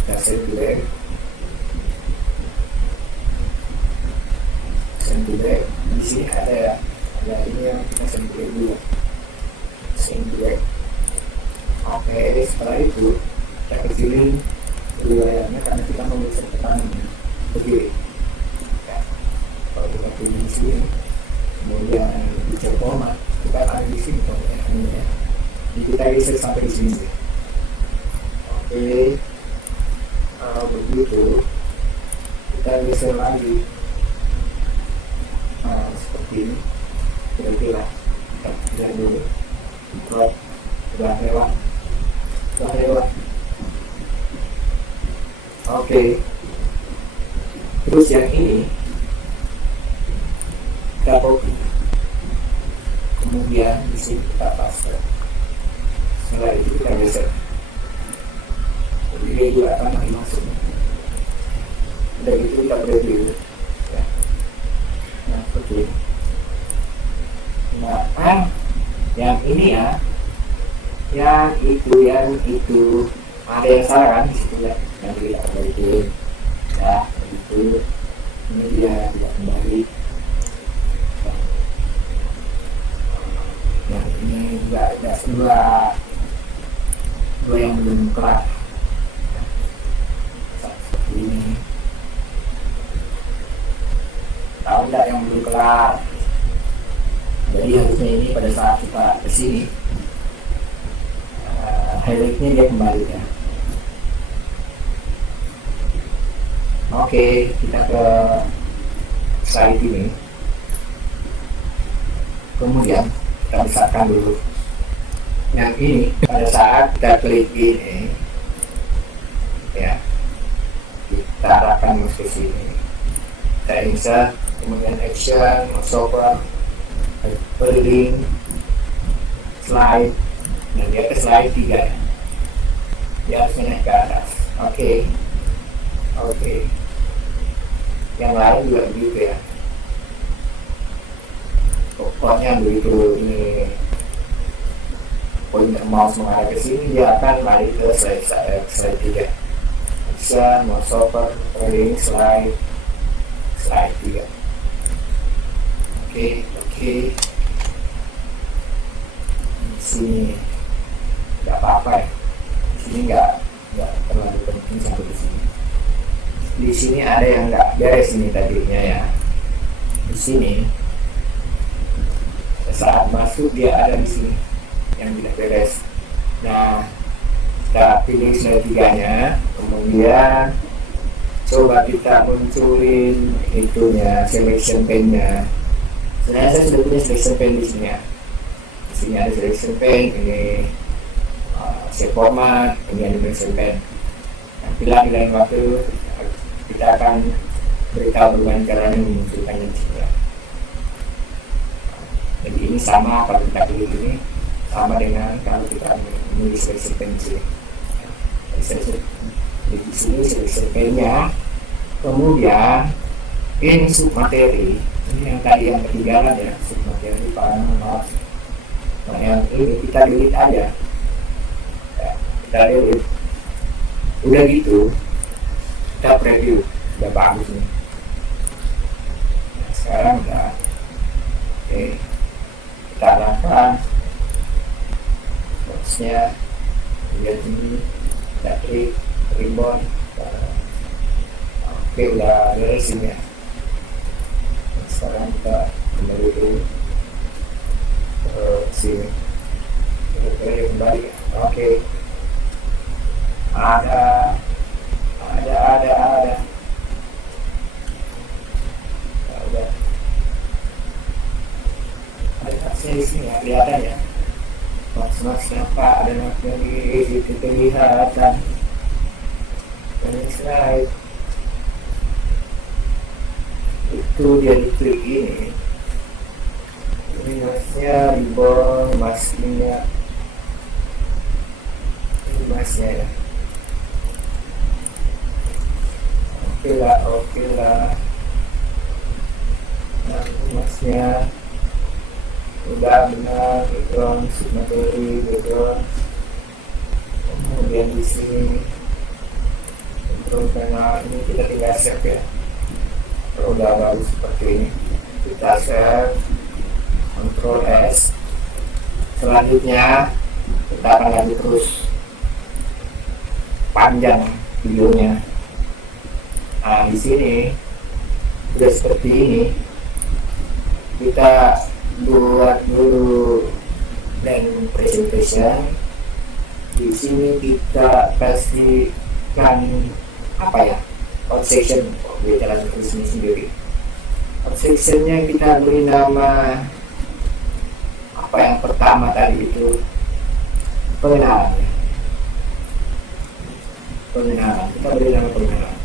kita send back di sini ada ya, ada ini yang kita send back dulu. Oke, setelah itu kita kecilin wilayahnya karena kita mau bisa ke kanan begini ya. Kalau kita pilih di sini, kemudian bicara format, kita akan di sini ya. Jadi kita bisa sampai di sini. Oke, kalau begitu kita bisa lagi seperti ini. Kira-kira kita lihat dulu. Udah lewat. Oke. Terus yang ini kita copy, kemudian di sini kita paste. Setelah itu kita geser. Jadi review akan masuk. Udah gitu kita preview ya. Nah seperti ini. Nah yang ini ya, yang itu ada yang salah kan di situ ya, yang tidak perbaiki ya begitu. Ini dia tidak kembali. Yang ini juga ada dua yang belum kelar seperti ini. Tahu tidak yang belum kelar? Jadi harusnya ini pada saat kita kesini highlightnya dia kembali ya. Oke, kita ke slide ini. Kemudian kita besarkan dulu. Yang ini pada saat kita klik ini ya, kita arahkan ke sini. Kita insert, kemudian action, software, link, slide, dan dia ke slide 3 ya. Dia harus naik ke atas. Oke. Yang lain juga begitu ya. Pokoknya begitu ini pointer mouse mengarah ke sini, dia akan lari ke slide 3. Action, mouse over, link, slide 3. Oke. Di sini nggak apa-apa ya. Di sini nggak terlalu penting sampai di sini. Di sini ada yang nggak beres ini tadinya ya. Di sini saat masuk dia ada di sini yang tidak beres. Nah, kita pilih slide 3-nya, kemudian coba kita munculin itunya, selection pane-nya. Sebenarnya saya sudah punya selection pane di sini ya. Di sini ada selection pane, ini shape format, ini ada selection pane. Bila di lain waktu kita akan beritahu bagaimana caranya memunculkannya di sini ya. Jadi ini sama kalau kita pilih ini sama dengan kalau kita memilih selection pane di sini. Di sini selection pane-nya, kemudian ini submateri, ini yang tadi yang ketinggalan ya, submateri maaf. Nah yang ini kita delete aja ya, kita delete. Udah gitu kita preview, udah bagus nih. Nah, sekarang udah oke, kita arahkan boxnya, lihat ini, kita klik ribbon. Oke, udah beres ini ya. Sekarang kita kembali dulu ke sini, kembali. Oke. Ada maksnya di sini ya, kelihatan ya. Mas kenapa ada maksnya di situ kelihatan. Ini slide itu dia diklik ini masnya ribbon, maskingnya ini masnya ya. Oke lah. Nah masnya udah benar, background signature, background. Kemudian di sini control panel ini kita tinggal save ya. Kalau udah bagus seperti ini kita save, Ctrl S. Selanjutnya kita akan lanjut terus panjang videonya. Nah di sini udah seperti ini, kita buat dulu dan presentation. Di sini kita kasihkan apa ya, outsection, dia jalan ke sini sendiri. Outsectionnya kita beri nama apa yang pertama tadi itu, pengenalan. Kita beri nama pengenalan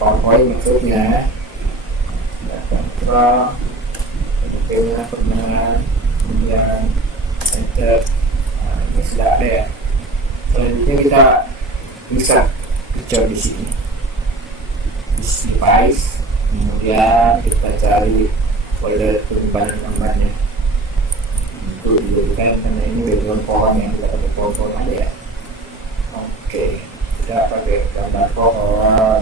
PowerPoint maksudnya. Kontrol detailnya pengenalan, kemudian enter. Nah, ini sudah ada ya. Selanjutnya kita bisa picture di sini this device, kemudian kita cari folder penyimpanan gambarnya untuk dijadikan, karena ini background pohon yang kita pakai pohon aja ya. Oke, kita pakai gambar pohon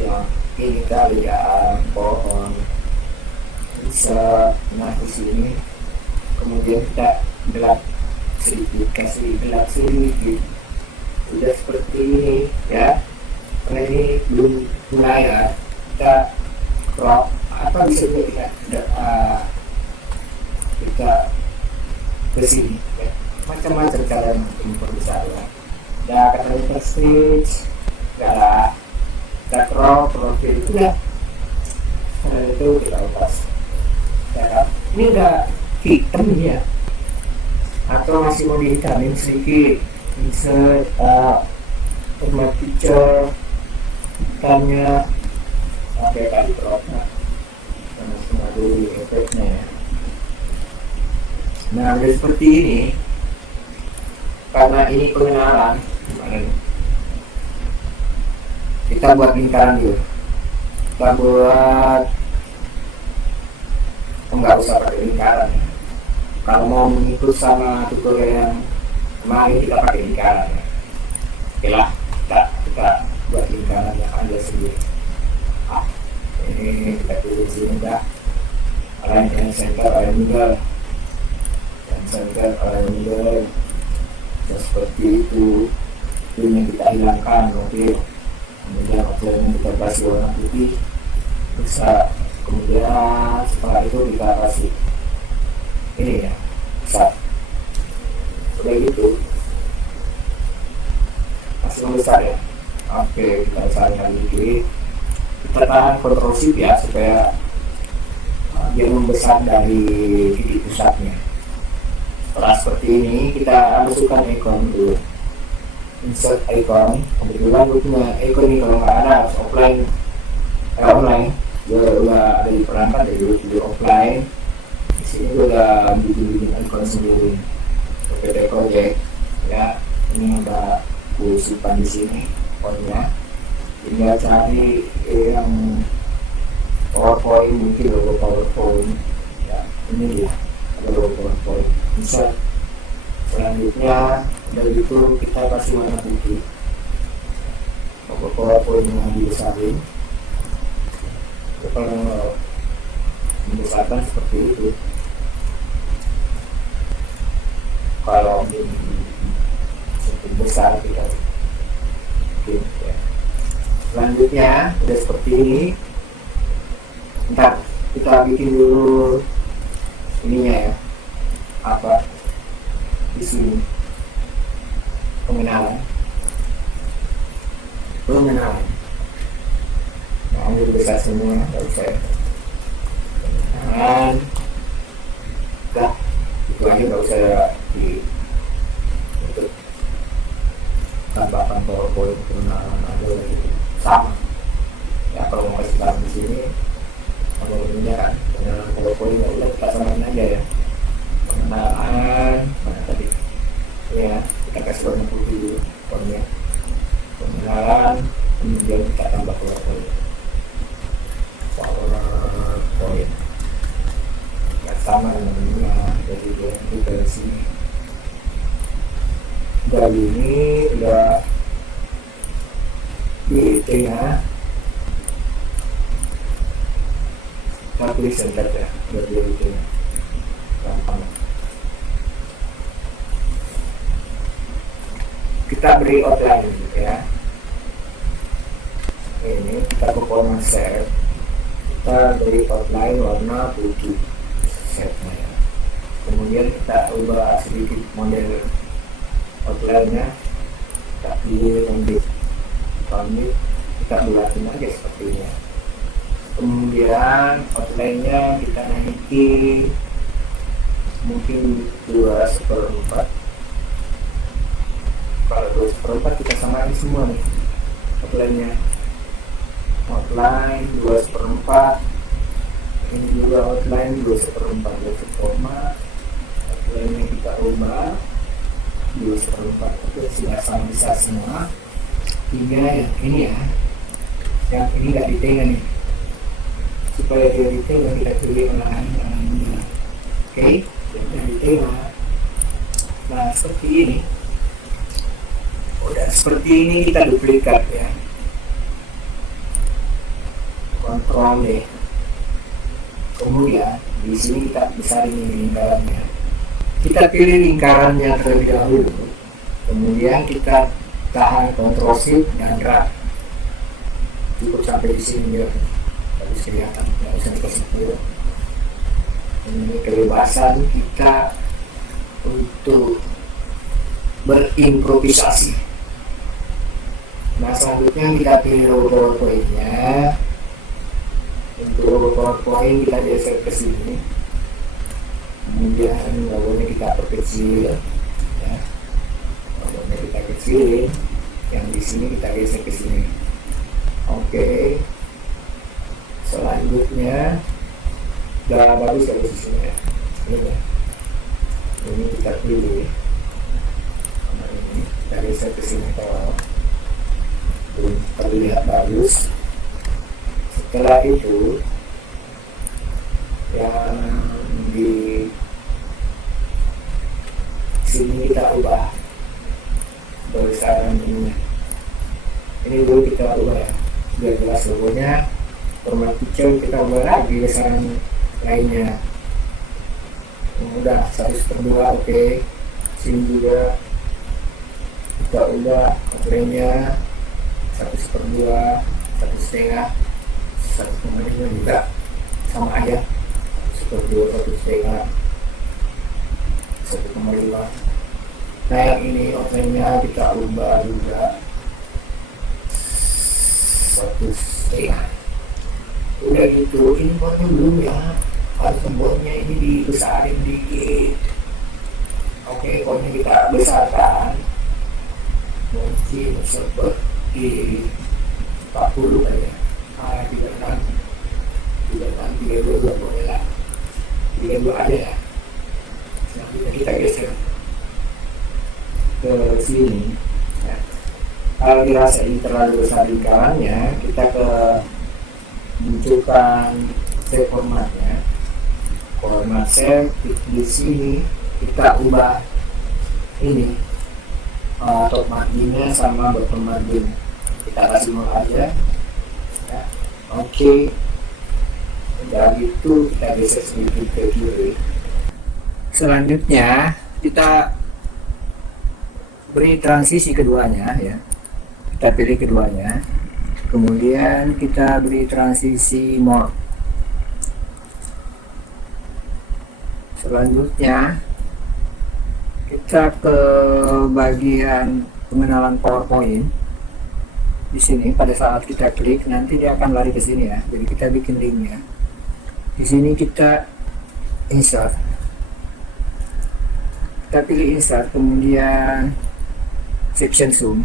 yang ini kali ya, pohon bisa. Nah di sini kemudian kita gelap sedikit, kasih gelap sedikit, sudah seperti ini ya. Karena ini belum mulai ya, kita crop apa bisa juga kita ke sini ya. Macam-macam cara memperbesar ya. Udah kata perstage, galak, kita crop profil itu ya. Karena itu kita lepas ya. Ini udah hitam ya, atau masih mau dihitamin sedikit, insert format picture hitamnya pakai kali cropnya, karena semua dulu efeknya ya. Nah udah seperti ini, karena ini pengenalan kemarin, kita buat lingkaran dulu. Kita buat, nggak usah pakai lingkaran ya. Kalau mau mengikut sama tutorial yang kemarin kita pakai lingkaran ya. Oke lah, kita buat lingkaran yang ada sendiri. Ini kita pilih sini dah, align and center, align middle, dan center, align middle, dan seperti itu. Ini kita hilangkan, oke. Kemudian outline kita kasih warna putih, bisa. Kemudian setelah itu kita kasih ini ya, besar. Udah gitu, masih membesar ya. Oke, kita besarkan dikit. Kita tahan Ctrl Shift ya, supaya dia membesar dari titik pusatnya. Setelah seperti ini, kita masukkan icon dulu. Insert icon. Kebetulan gue punya icon ini, kalau nggak ada harus offline, online. Gue udah ada di perangkat ya, dulu offline. Di sini gue udah bikin icon sendiri, PPT project ya. Ini udah gue simpan di sini iconnya. Tinggal cari yang PowerPoint, mungkin logo PowerPoint ya. Ini dia, ada logo PowerPoint. Insert. Selanjutnya dari itu kita kasih warna putih, logo PowerPoint yang dibesarin. Kalau membesarkan seperti itu, kalau cukup besar kita bikin ya. Selanjutnya udah seperti ini, ntar kita bikin dulu ininya ya, apa di sini, pengenalan. Nah, ambil besar semua, nggak usah ya. Dan udah itu aja, nggak usah di untuk tambahkan PowerPoint pengenalan aja gitu. Sama ya, kalau mau kasih tahu di sini kalau ininya kan pengenalan PowerPoint, ya udah kita samain aja ya. Pengenalan mana tadi ya, kita kasih warna putih dulu warnanya, pengenalan, kemudian kita tambah PowerPoint ya, sama namanya. Jadi dari sini, dari ini udah di tengah, kita pilih center ya, biar dia di tengah gampang. Kita beri outline gitu ya. Ini kita ke format set, kita beri outline warna putih setnya ya. Kemudian kita ubah sedikit model outline-nya, kita pilih rambut, kita bulatin aja sepertinya. Kemudian outline-nya kita naikin mungkin 2/4. Kalau 2/4 kita samain semua nih outline-nya. Outline 2/4, ini juga outline 2/4, 2/4. ubah 2/4 itu sudah sama besar semua. Hingga yang ini ya, yang ini nggak detail nih, supaya dia detail kita pilih olahan ini. Oke, yang detail. Nah seperti ini, udah seperti ini kita duplikat ya, Ctrl D. Kemudian di sini kita besarin ini lingkarannya. Kita pilih lingkarannya terlebih dahulu. Kemudian kita tahan Ctrl Shift dan drag. Cukup sampai di sini ya. Harus kelihatan, nggak usah dikasih dulu. Ini kebebasan kita untuk berimprovisasi. Nah selanjutnya kita pilih logo PowerPoint-nya. Untuk logo PowerPoint kita geser ke sini, kemudian logonya kita perkecil ya, logonya kita kecilin, yang di sini kita geser ke sini. Oke, selanjutnya udah bagus di sini ya. Ini kita pilih, nah, ini kita geser ke sini kalau belum terlihat bagus. Setelah itu yang di sini kita ubah besaran ini dulu kita ubah ya, biar jelas logonya. Format picture kita ubah lagi besaran lainnya. Udah 1/2. Oke, sini juga kita ubah outline-nya 1/2, 1/2, 1,5 juga sama aja, 1/2, 1/2, 1,5. Nah yang ini outline-nya kita ubah juga 1/2. Udah gitu, ini buatnya belum ya, harus membuatnya ini dibesarin dikit. Oke, pokoknya kita besarkan mungkin seperti 40 aja. 32 boleh lah, 32 aja ya. Selanjutnya kita geser ke sini ya. Kalau dirasa ini terlalu besar lingkarannya, kita ke munculkan save formatnya, format save. Di sini kita ubah ini top marginnya sama bottom margin, kita kasih 0 aja ya. Oke, udah gitu kita geser sedikit ke kiri. Selanjutnya kita beri transisi keduanya ya, kita pilih keduanya, kemudian kita beri transisi more. Selanjutnya kita ke bagian pengenalan PowerPoint. Di sini pada saat kita klik nanti dia akan lari ke sini ya, jadi kita bikin linknya. Di sini kita insert, kita pilih insert, kemudian section zoom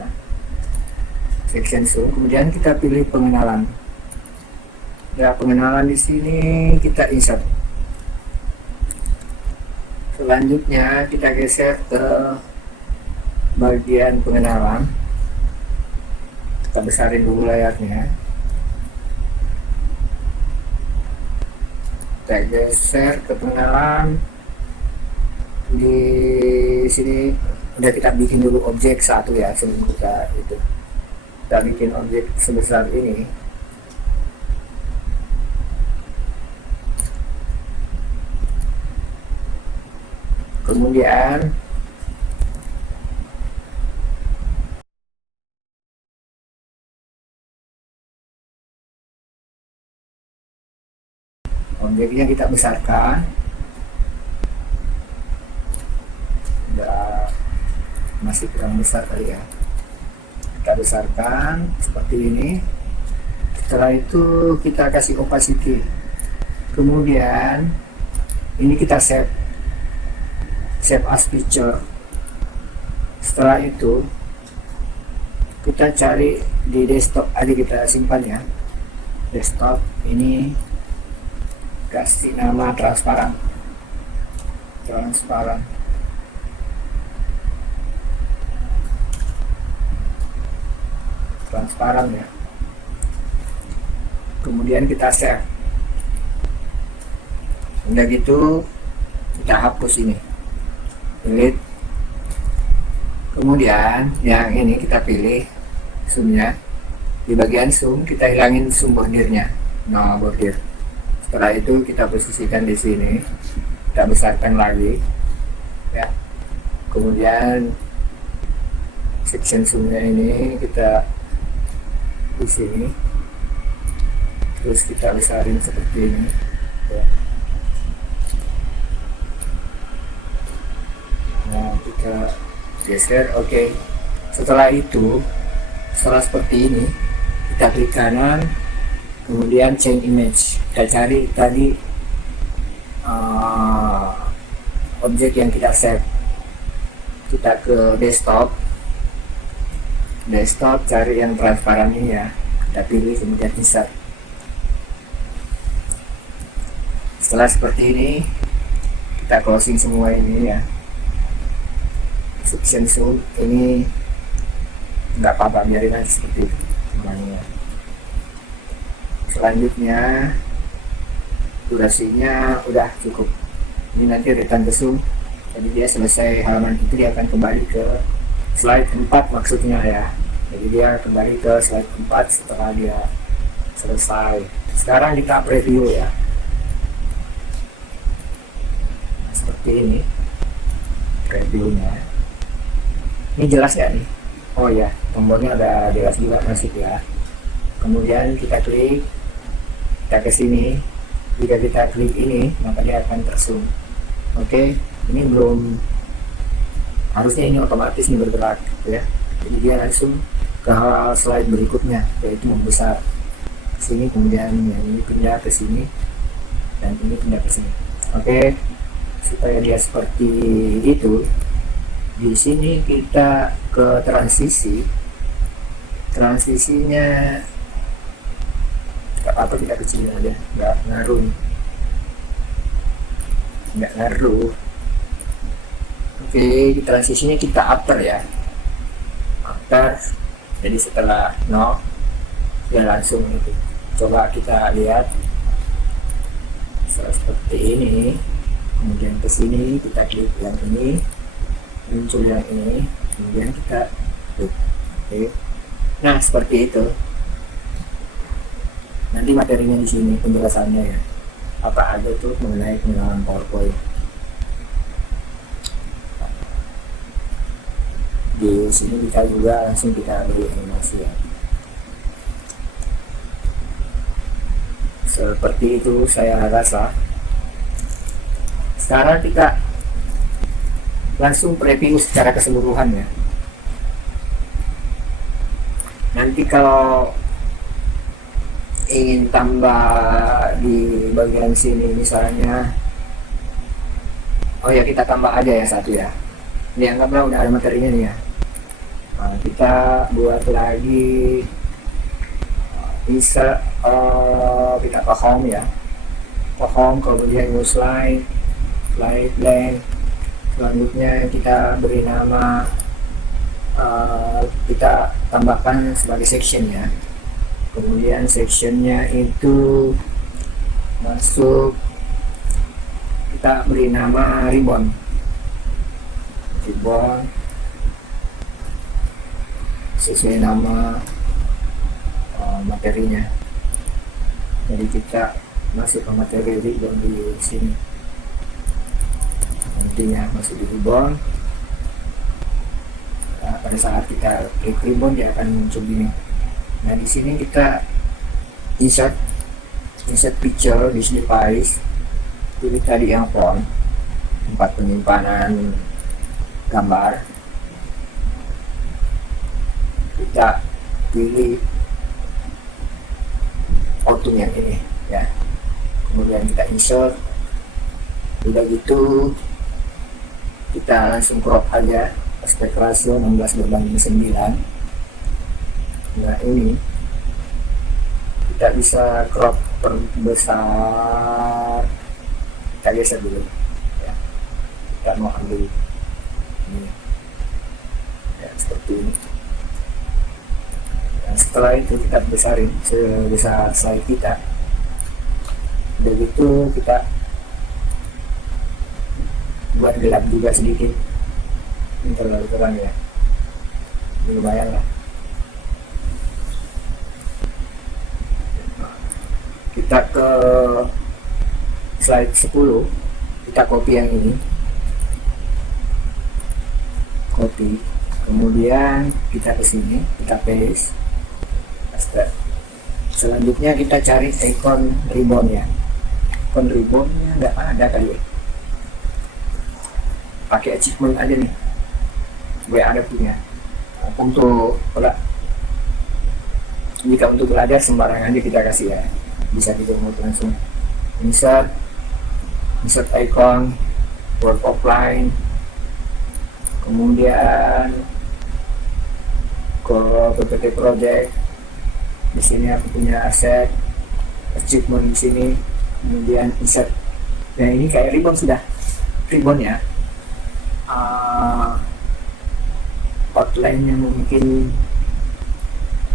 ya. Section zoom, kemudian kita pilih pengenalan ya, pengenalan di sini kita insert. Selanjutnya kita geser ke bagian pengenalan, kita besarin dulu layarnya, kita geser ke pengenalan. Di sini udah kita bikin dulu objek satu ya, sebelum kita bikin objek sebesar ini. Kemudian objeknya kita besarkan, udah masih kurang besar kali ya, kita besarkan seperti ini. Setelah itu kita kasih opacity, kemudian ini kita save as picture. Setelah itu kita cari di desktop aja, kita simpan ya, desktop. Ini kasih nama transparan. transparan ya. Kemudian kita save. Udah gitu kita hapus ini, delete. Kemudian yang ini kita pilih zoomnya. Di bagian zoom kita hilangin zoom bordirnya, no bordir. Setelah itu kita posisikan di sini, kita besarkan lagi ya. Kemudian section zoomnya ini kita di sini, terus kita besarin seperti ini ya. Nah kita geser, oke. Setelah itu, setelah seperti ini, kita klik kanan, kemudian change image. Kita cari tadi objek yang kita save. Kita ke desktop, cari yang transparan ini ya. Kita pilih, kemudian insert. Setelah seperti ini, kita closing semua ini ya. Section zoom ini nggak apa-apa, biarin aja seperti itu semuanya. Selanjutnya durasinya udah cukup. Ini nanti return ke zoom, jadi dia selesai halaman itu dia akan kembali ke slide 4 maksudnya ya. Jadi dia kembali ke slide 4 setelah dia selesai. Sekarang kita preview ya, seperti ini previewnya. Ini jelas ya nih? Oh ya, tombolnya ada jelas juga masuk ya. Kemudian kita klik, kita ke sini. Jika kita klik ini, maka dia akan terzoom. Oke, ini belum, harusnya ini otomatis nih bergerak ya. Jadi dia langsung ke slide berikutnya, yaitu membesar ke sini, kemudian yang ini pindah ke sini, dan ini pindah ke sini. Oke, supaya dia seperti itu. Di sini kita ke transisinya nggak apa-apa, kita kecilin aja, nggak ngaruh. Oke, transisinya kita after ya, after. Jadi setelah no ya langsung itu. Coba kita lihat seperti ini. Kemudian ke sini kita klik yang ini, muncul yang ini, kemudian kita klik. Oke. Nah seperti itu. Nanti materinya di sini penjelasannya ya, apa ada tuh mengenai pengenalan PowerPoint. Di sini kita juga langsung kita beri animasi ya. Seperti itu saya rasa. Sekarang kita langsung preview secara keseluruhan ya. Nanti kalau ingin tambah di bagian sini misalnya, oh ya kita tambah aja ya satu ya. Ini anggaplah udah ada materinya nih ya. Nah, kita buat lagi, bisa kita ke home ya, ke home, kemudian new slide blank. Selanjutnya kita beri nama, kita tambahkan sebagai section ya. Kemudian sectionnya itu masuk, kita beri nama ribbon sesuai nama materinya. Jadi kita masuk ke materi ribbon di sini. Nantinya masuk di ribbon. Nah, pada saat kita klik ribbon dia akan muncul gini. Nah di sini kita insert picture di device. Pilih tadi yang font, tempat penyimpanan gambar. Kita pilih auto yang ini ya. Kemudian kita insert. Udah gitu kita langsung crop aja, aspek rasio 16:9. Nah ini kita bisa crop perbesar, kita geser dulu ya. Kita mau ambil ini ya, seperti ini ya. setelah itu kita besarin sebesar slide kita. Begitu kita buat gelap juga sedikit, ini terlalu terang ya, lumayan lah. Kita ke slide 10, kita copy yang ini, copy, kemudian kita ke sini, kita paste. Selanjutnya kita cari icon ribbon ya. Icon ribbonnya nggak ada kali ya, pakai achievement aja nih, gue ada punya. Untuk jika untuk belajar sembarangan aja kita kasih ya, bisa di-download langsung. Insert icon, word offline, kemudian ke PPT project. Di sini aku punya aset achievement di sini, kemudian insert. Nah ini kayak ribbon sudah, ribbon ya. Outline-nya mungkin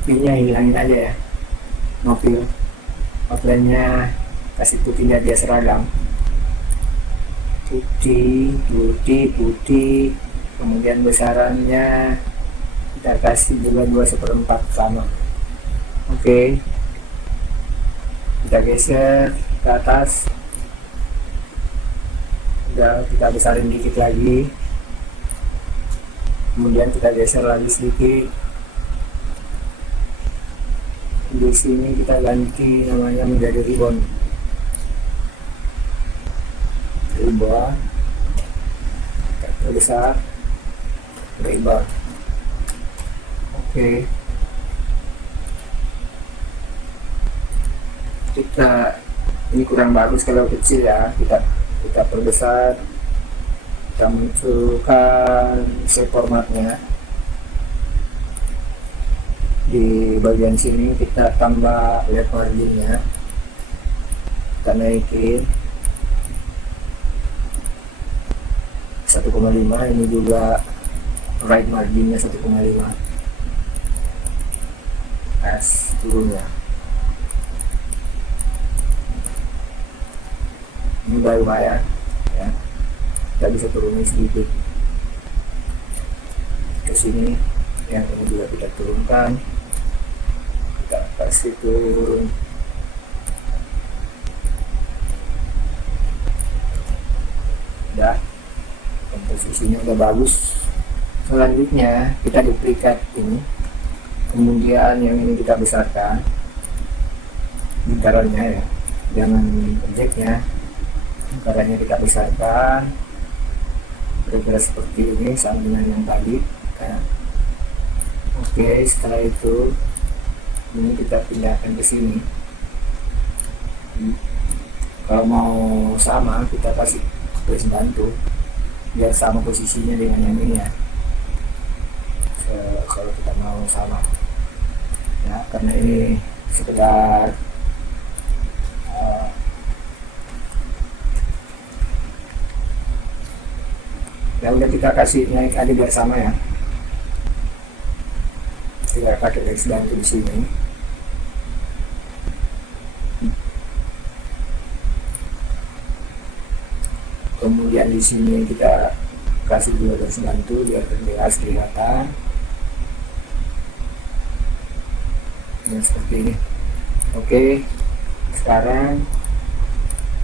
pilihnya hilangin aja ya, novil. Outline-nya kasih putihnya dia seragam, putih, kemudian besarannya kita kasih juga 2/4 sama. Oke, kita geser ke atas, udah kita besarin dikit lagi, kemudian kita geser lagi sedikit. Di sini kita ganti namanya menjadi ribbon, kita besar ribbon. Oke. Kita ini kurang bagus kalau kecil ya, kita perbesar, kita munculkan shape formatnya. Di bagian sini kita tambah left marginnya, kita naikin 1,5, ini juga right marginnya 1,5, as turunnya. Ini udah lumayan ya, kita bisa turunin sedikit ke sini. Yang ini juga kita turunkan, kita kasih turun. Udah, komposisinya udah bagus. Selanjutnya kita duplikat ini, kemudian yang ini kita besarkan lingkarannya ya, jangan objeknya. Lingkarannya kita besarkan kira-kira seperti ini, sama dengan yang tadi ya. Oke, setelah itu ini kita pindahkan ke sini. Kalau mau sama kita kasih garis bantu biar sama posisinya dengan yang ini ya. Kalau kita mau sama ya, karena ini sekedar ya udah, kita kasih naik aja biar sama ya. Kita pakai garis bantu di sini. Kemudian di sini kita kasih juga garis bantu biar jelas kelihatan. Yang seperti ini. Oke, sekarang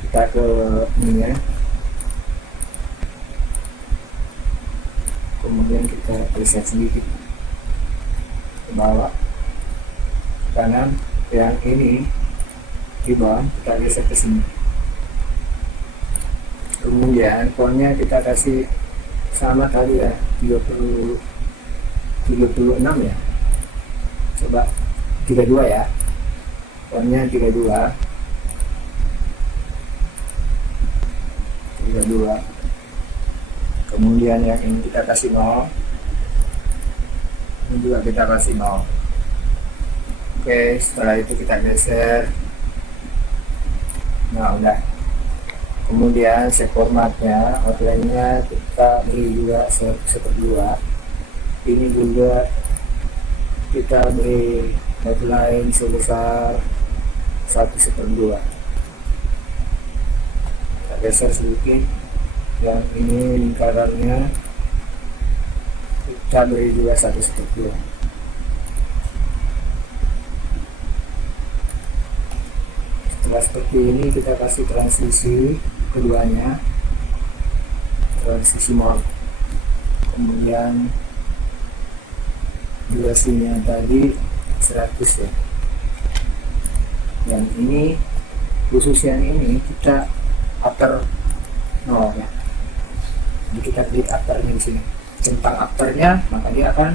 kita ke ini ya. Kemudian kita preset sedikit ke bawah, kanan. Yang ini di bawah kita geser ke sini. Kemudian fontnya kita kasih sama tadi ya, 36 ya. Coba 32 ya. Fontnya 32. Kemudian yang ini kita kasih 0, ini juga kita kasih 0. Oke, setelah itu kita geser. Nah udah. Kemudian shape formatnya, outline-nya kita beri juga 1/2. Ini juga kita beri outline sebesar 1/2. Kita geser sedikit. Yang ini lingkarannya kita beri juga 1/2. Setelah seperti ini kita kasih transisi keduanya, transisi mode. Kemudian durasinya tadi 100 ya. Yang ini khusus yang ini kita after 0 ya. Jadi kita klik afternya di sini. Centang afternya, maka dia akan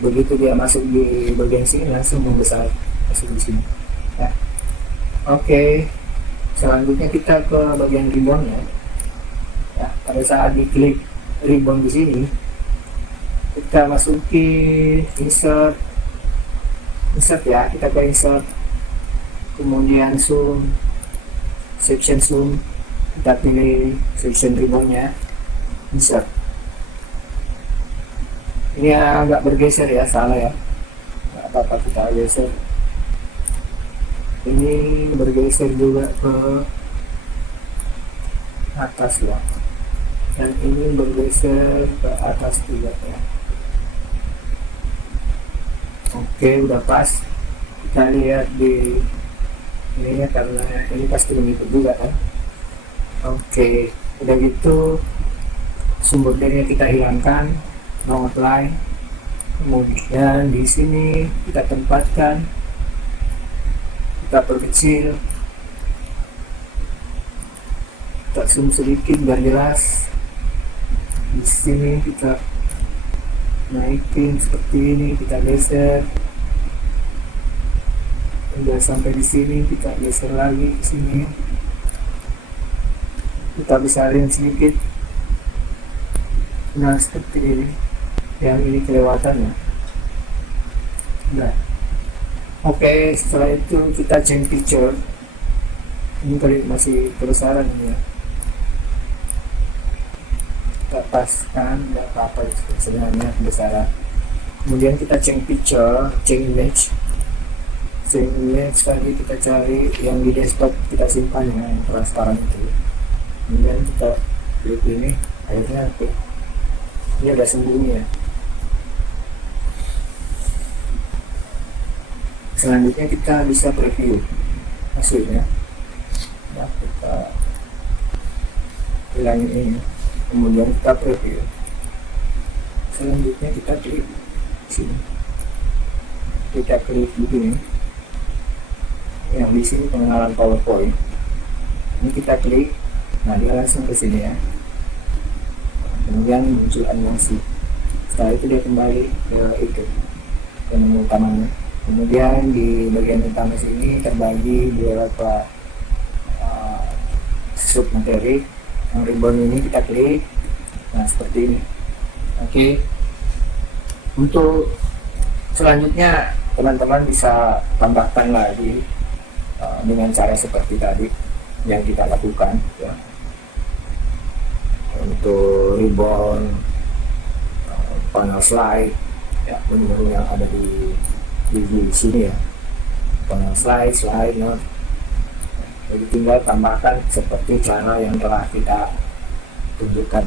begitu dia masuk di bagian sini langsung membesar masuk di sini. Ya. Oke. Selanjutnya kita ke bagian ribbonnya. Ya, pada saat diklik ribbon di sini, kita masuki insert ya, kita ke insert, kemudian zoom, section zoom, kita pilih section ribbonnya, insert. Ini agak bergeser ya, salah ya, nggak apa-apa, kita geser. Ini bergeser juga ke atas ya, dan ini bergeser ke atas juga ya. Oke, udah pas. Kita lihat di ini ya, karena ini pasti mengikut juga kan. Oke, udah gitu sumber daya kita hilangkan, no outline. Kemudian di sini kita tempatkan, kita perkecil, kita zoom sedikit biar jelas. Di sini kita naikin seperti ini, kita geser. Udah sampai di sini, kita geser lagi ke sini. Kita besarin sedikit. Nah, seperti ini. Yang ini kelewatan ya. Nah. Oke, setelah itu kita change picture. Ini kali masih kebesaran ini ya. Kita paskan, tidak apa-apa sebenarnya kebesaran. Kemudian kita change picture, change image. Change image tadi kita cari yang di desktop, kita simpan ya, yang transparan itu. Kemudian kita klik ini, akhirnya ini ada sembunyi ya. Selanjutnya kita bisa preview hasilnya. Nah, kita hilangin ini, kemudian kita preview. Selanjutnya kita klik sini, kita klik begini. Yang di sini pengenalan PowerPoint. Ini kita klik, nah dia langsung ke sini ya. Kemudian muncul animasi. Setelah itu dia kembali ke itu, ke menu utamanya. Kemudian di bagian utama sini terbagi beberapa sub materi. Yang ribbon ini kita klik, nah seperti ini. Oke. Untuk selanjutnya teman-teman bisa tambahkan lagi dengan cara seperti tadi yang kita lakukan ya. Untuk ribbon, panel slide ya, menu yang ada di sini ya, panel slide note. Jadi tinggal tambahkan seperti cara yang telah kita tunjukkan.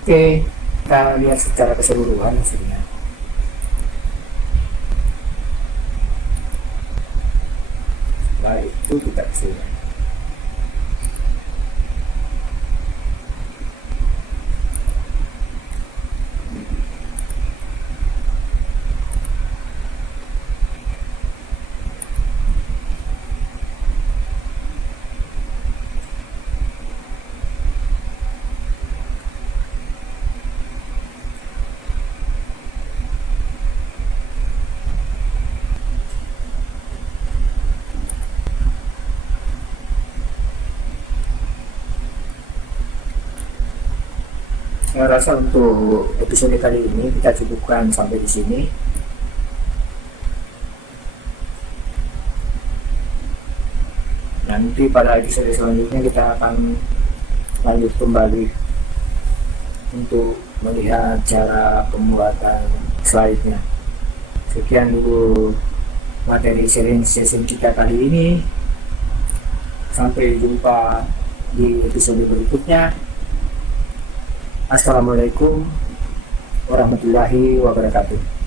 Oke, kita lihat secara keseluruhan hasilnya. Setelah itu kita kesini. Saya rasa untuk episode kali ini kita cukupkan sampai di sini. Nanti pada episode selanjutnya kita akan lanjut kembali untuk melihat cara pembuatan slide-nya. Sekian dulu materi sharing session kita kali ini. Sampai jumpa di episode berikutnya. Assalamualaikum warahmatullahi wabarakatuh.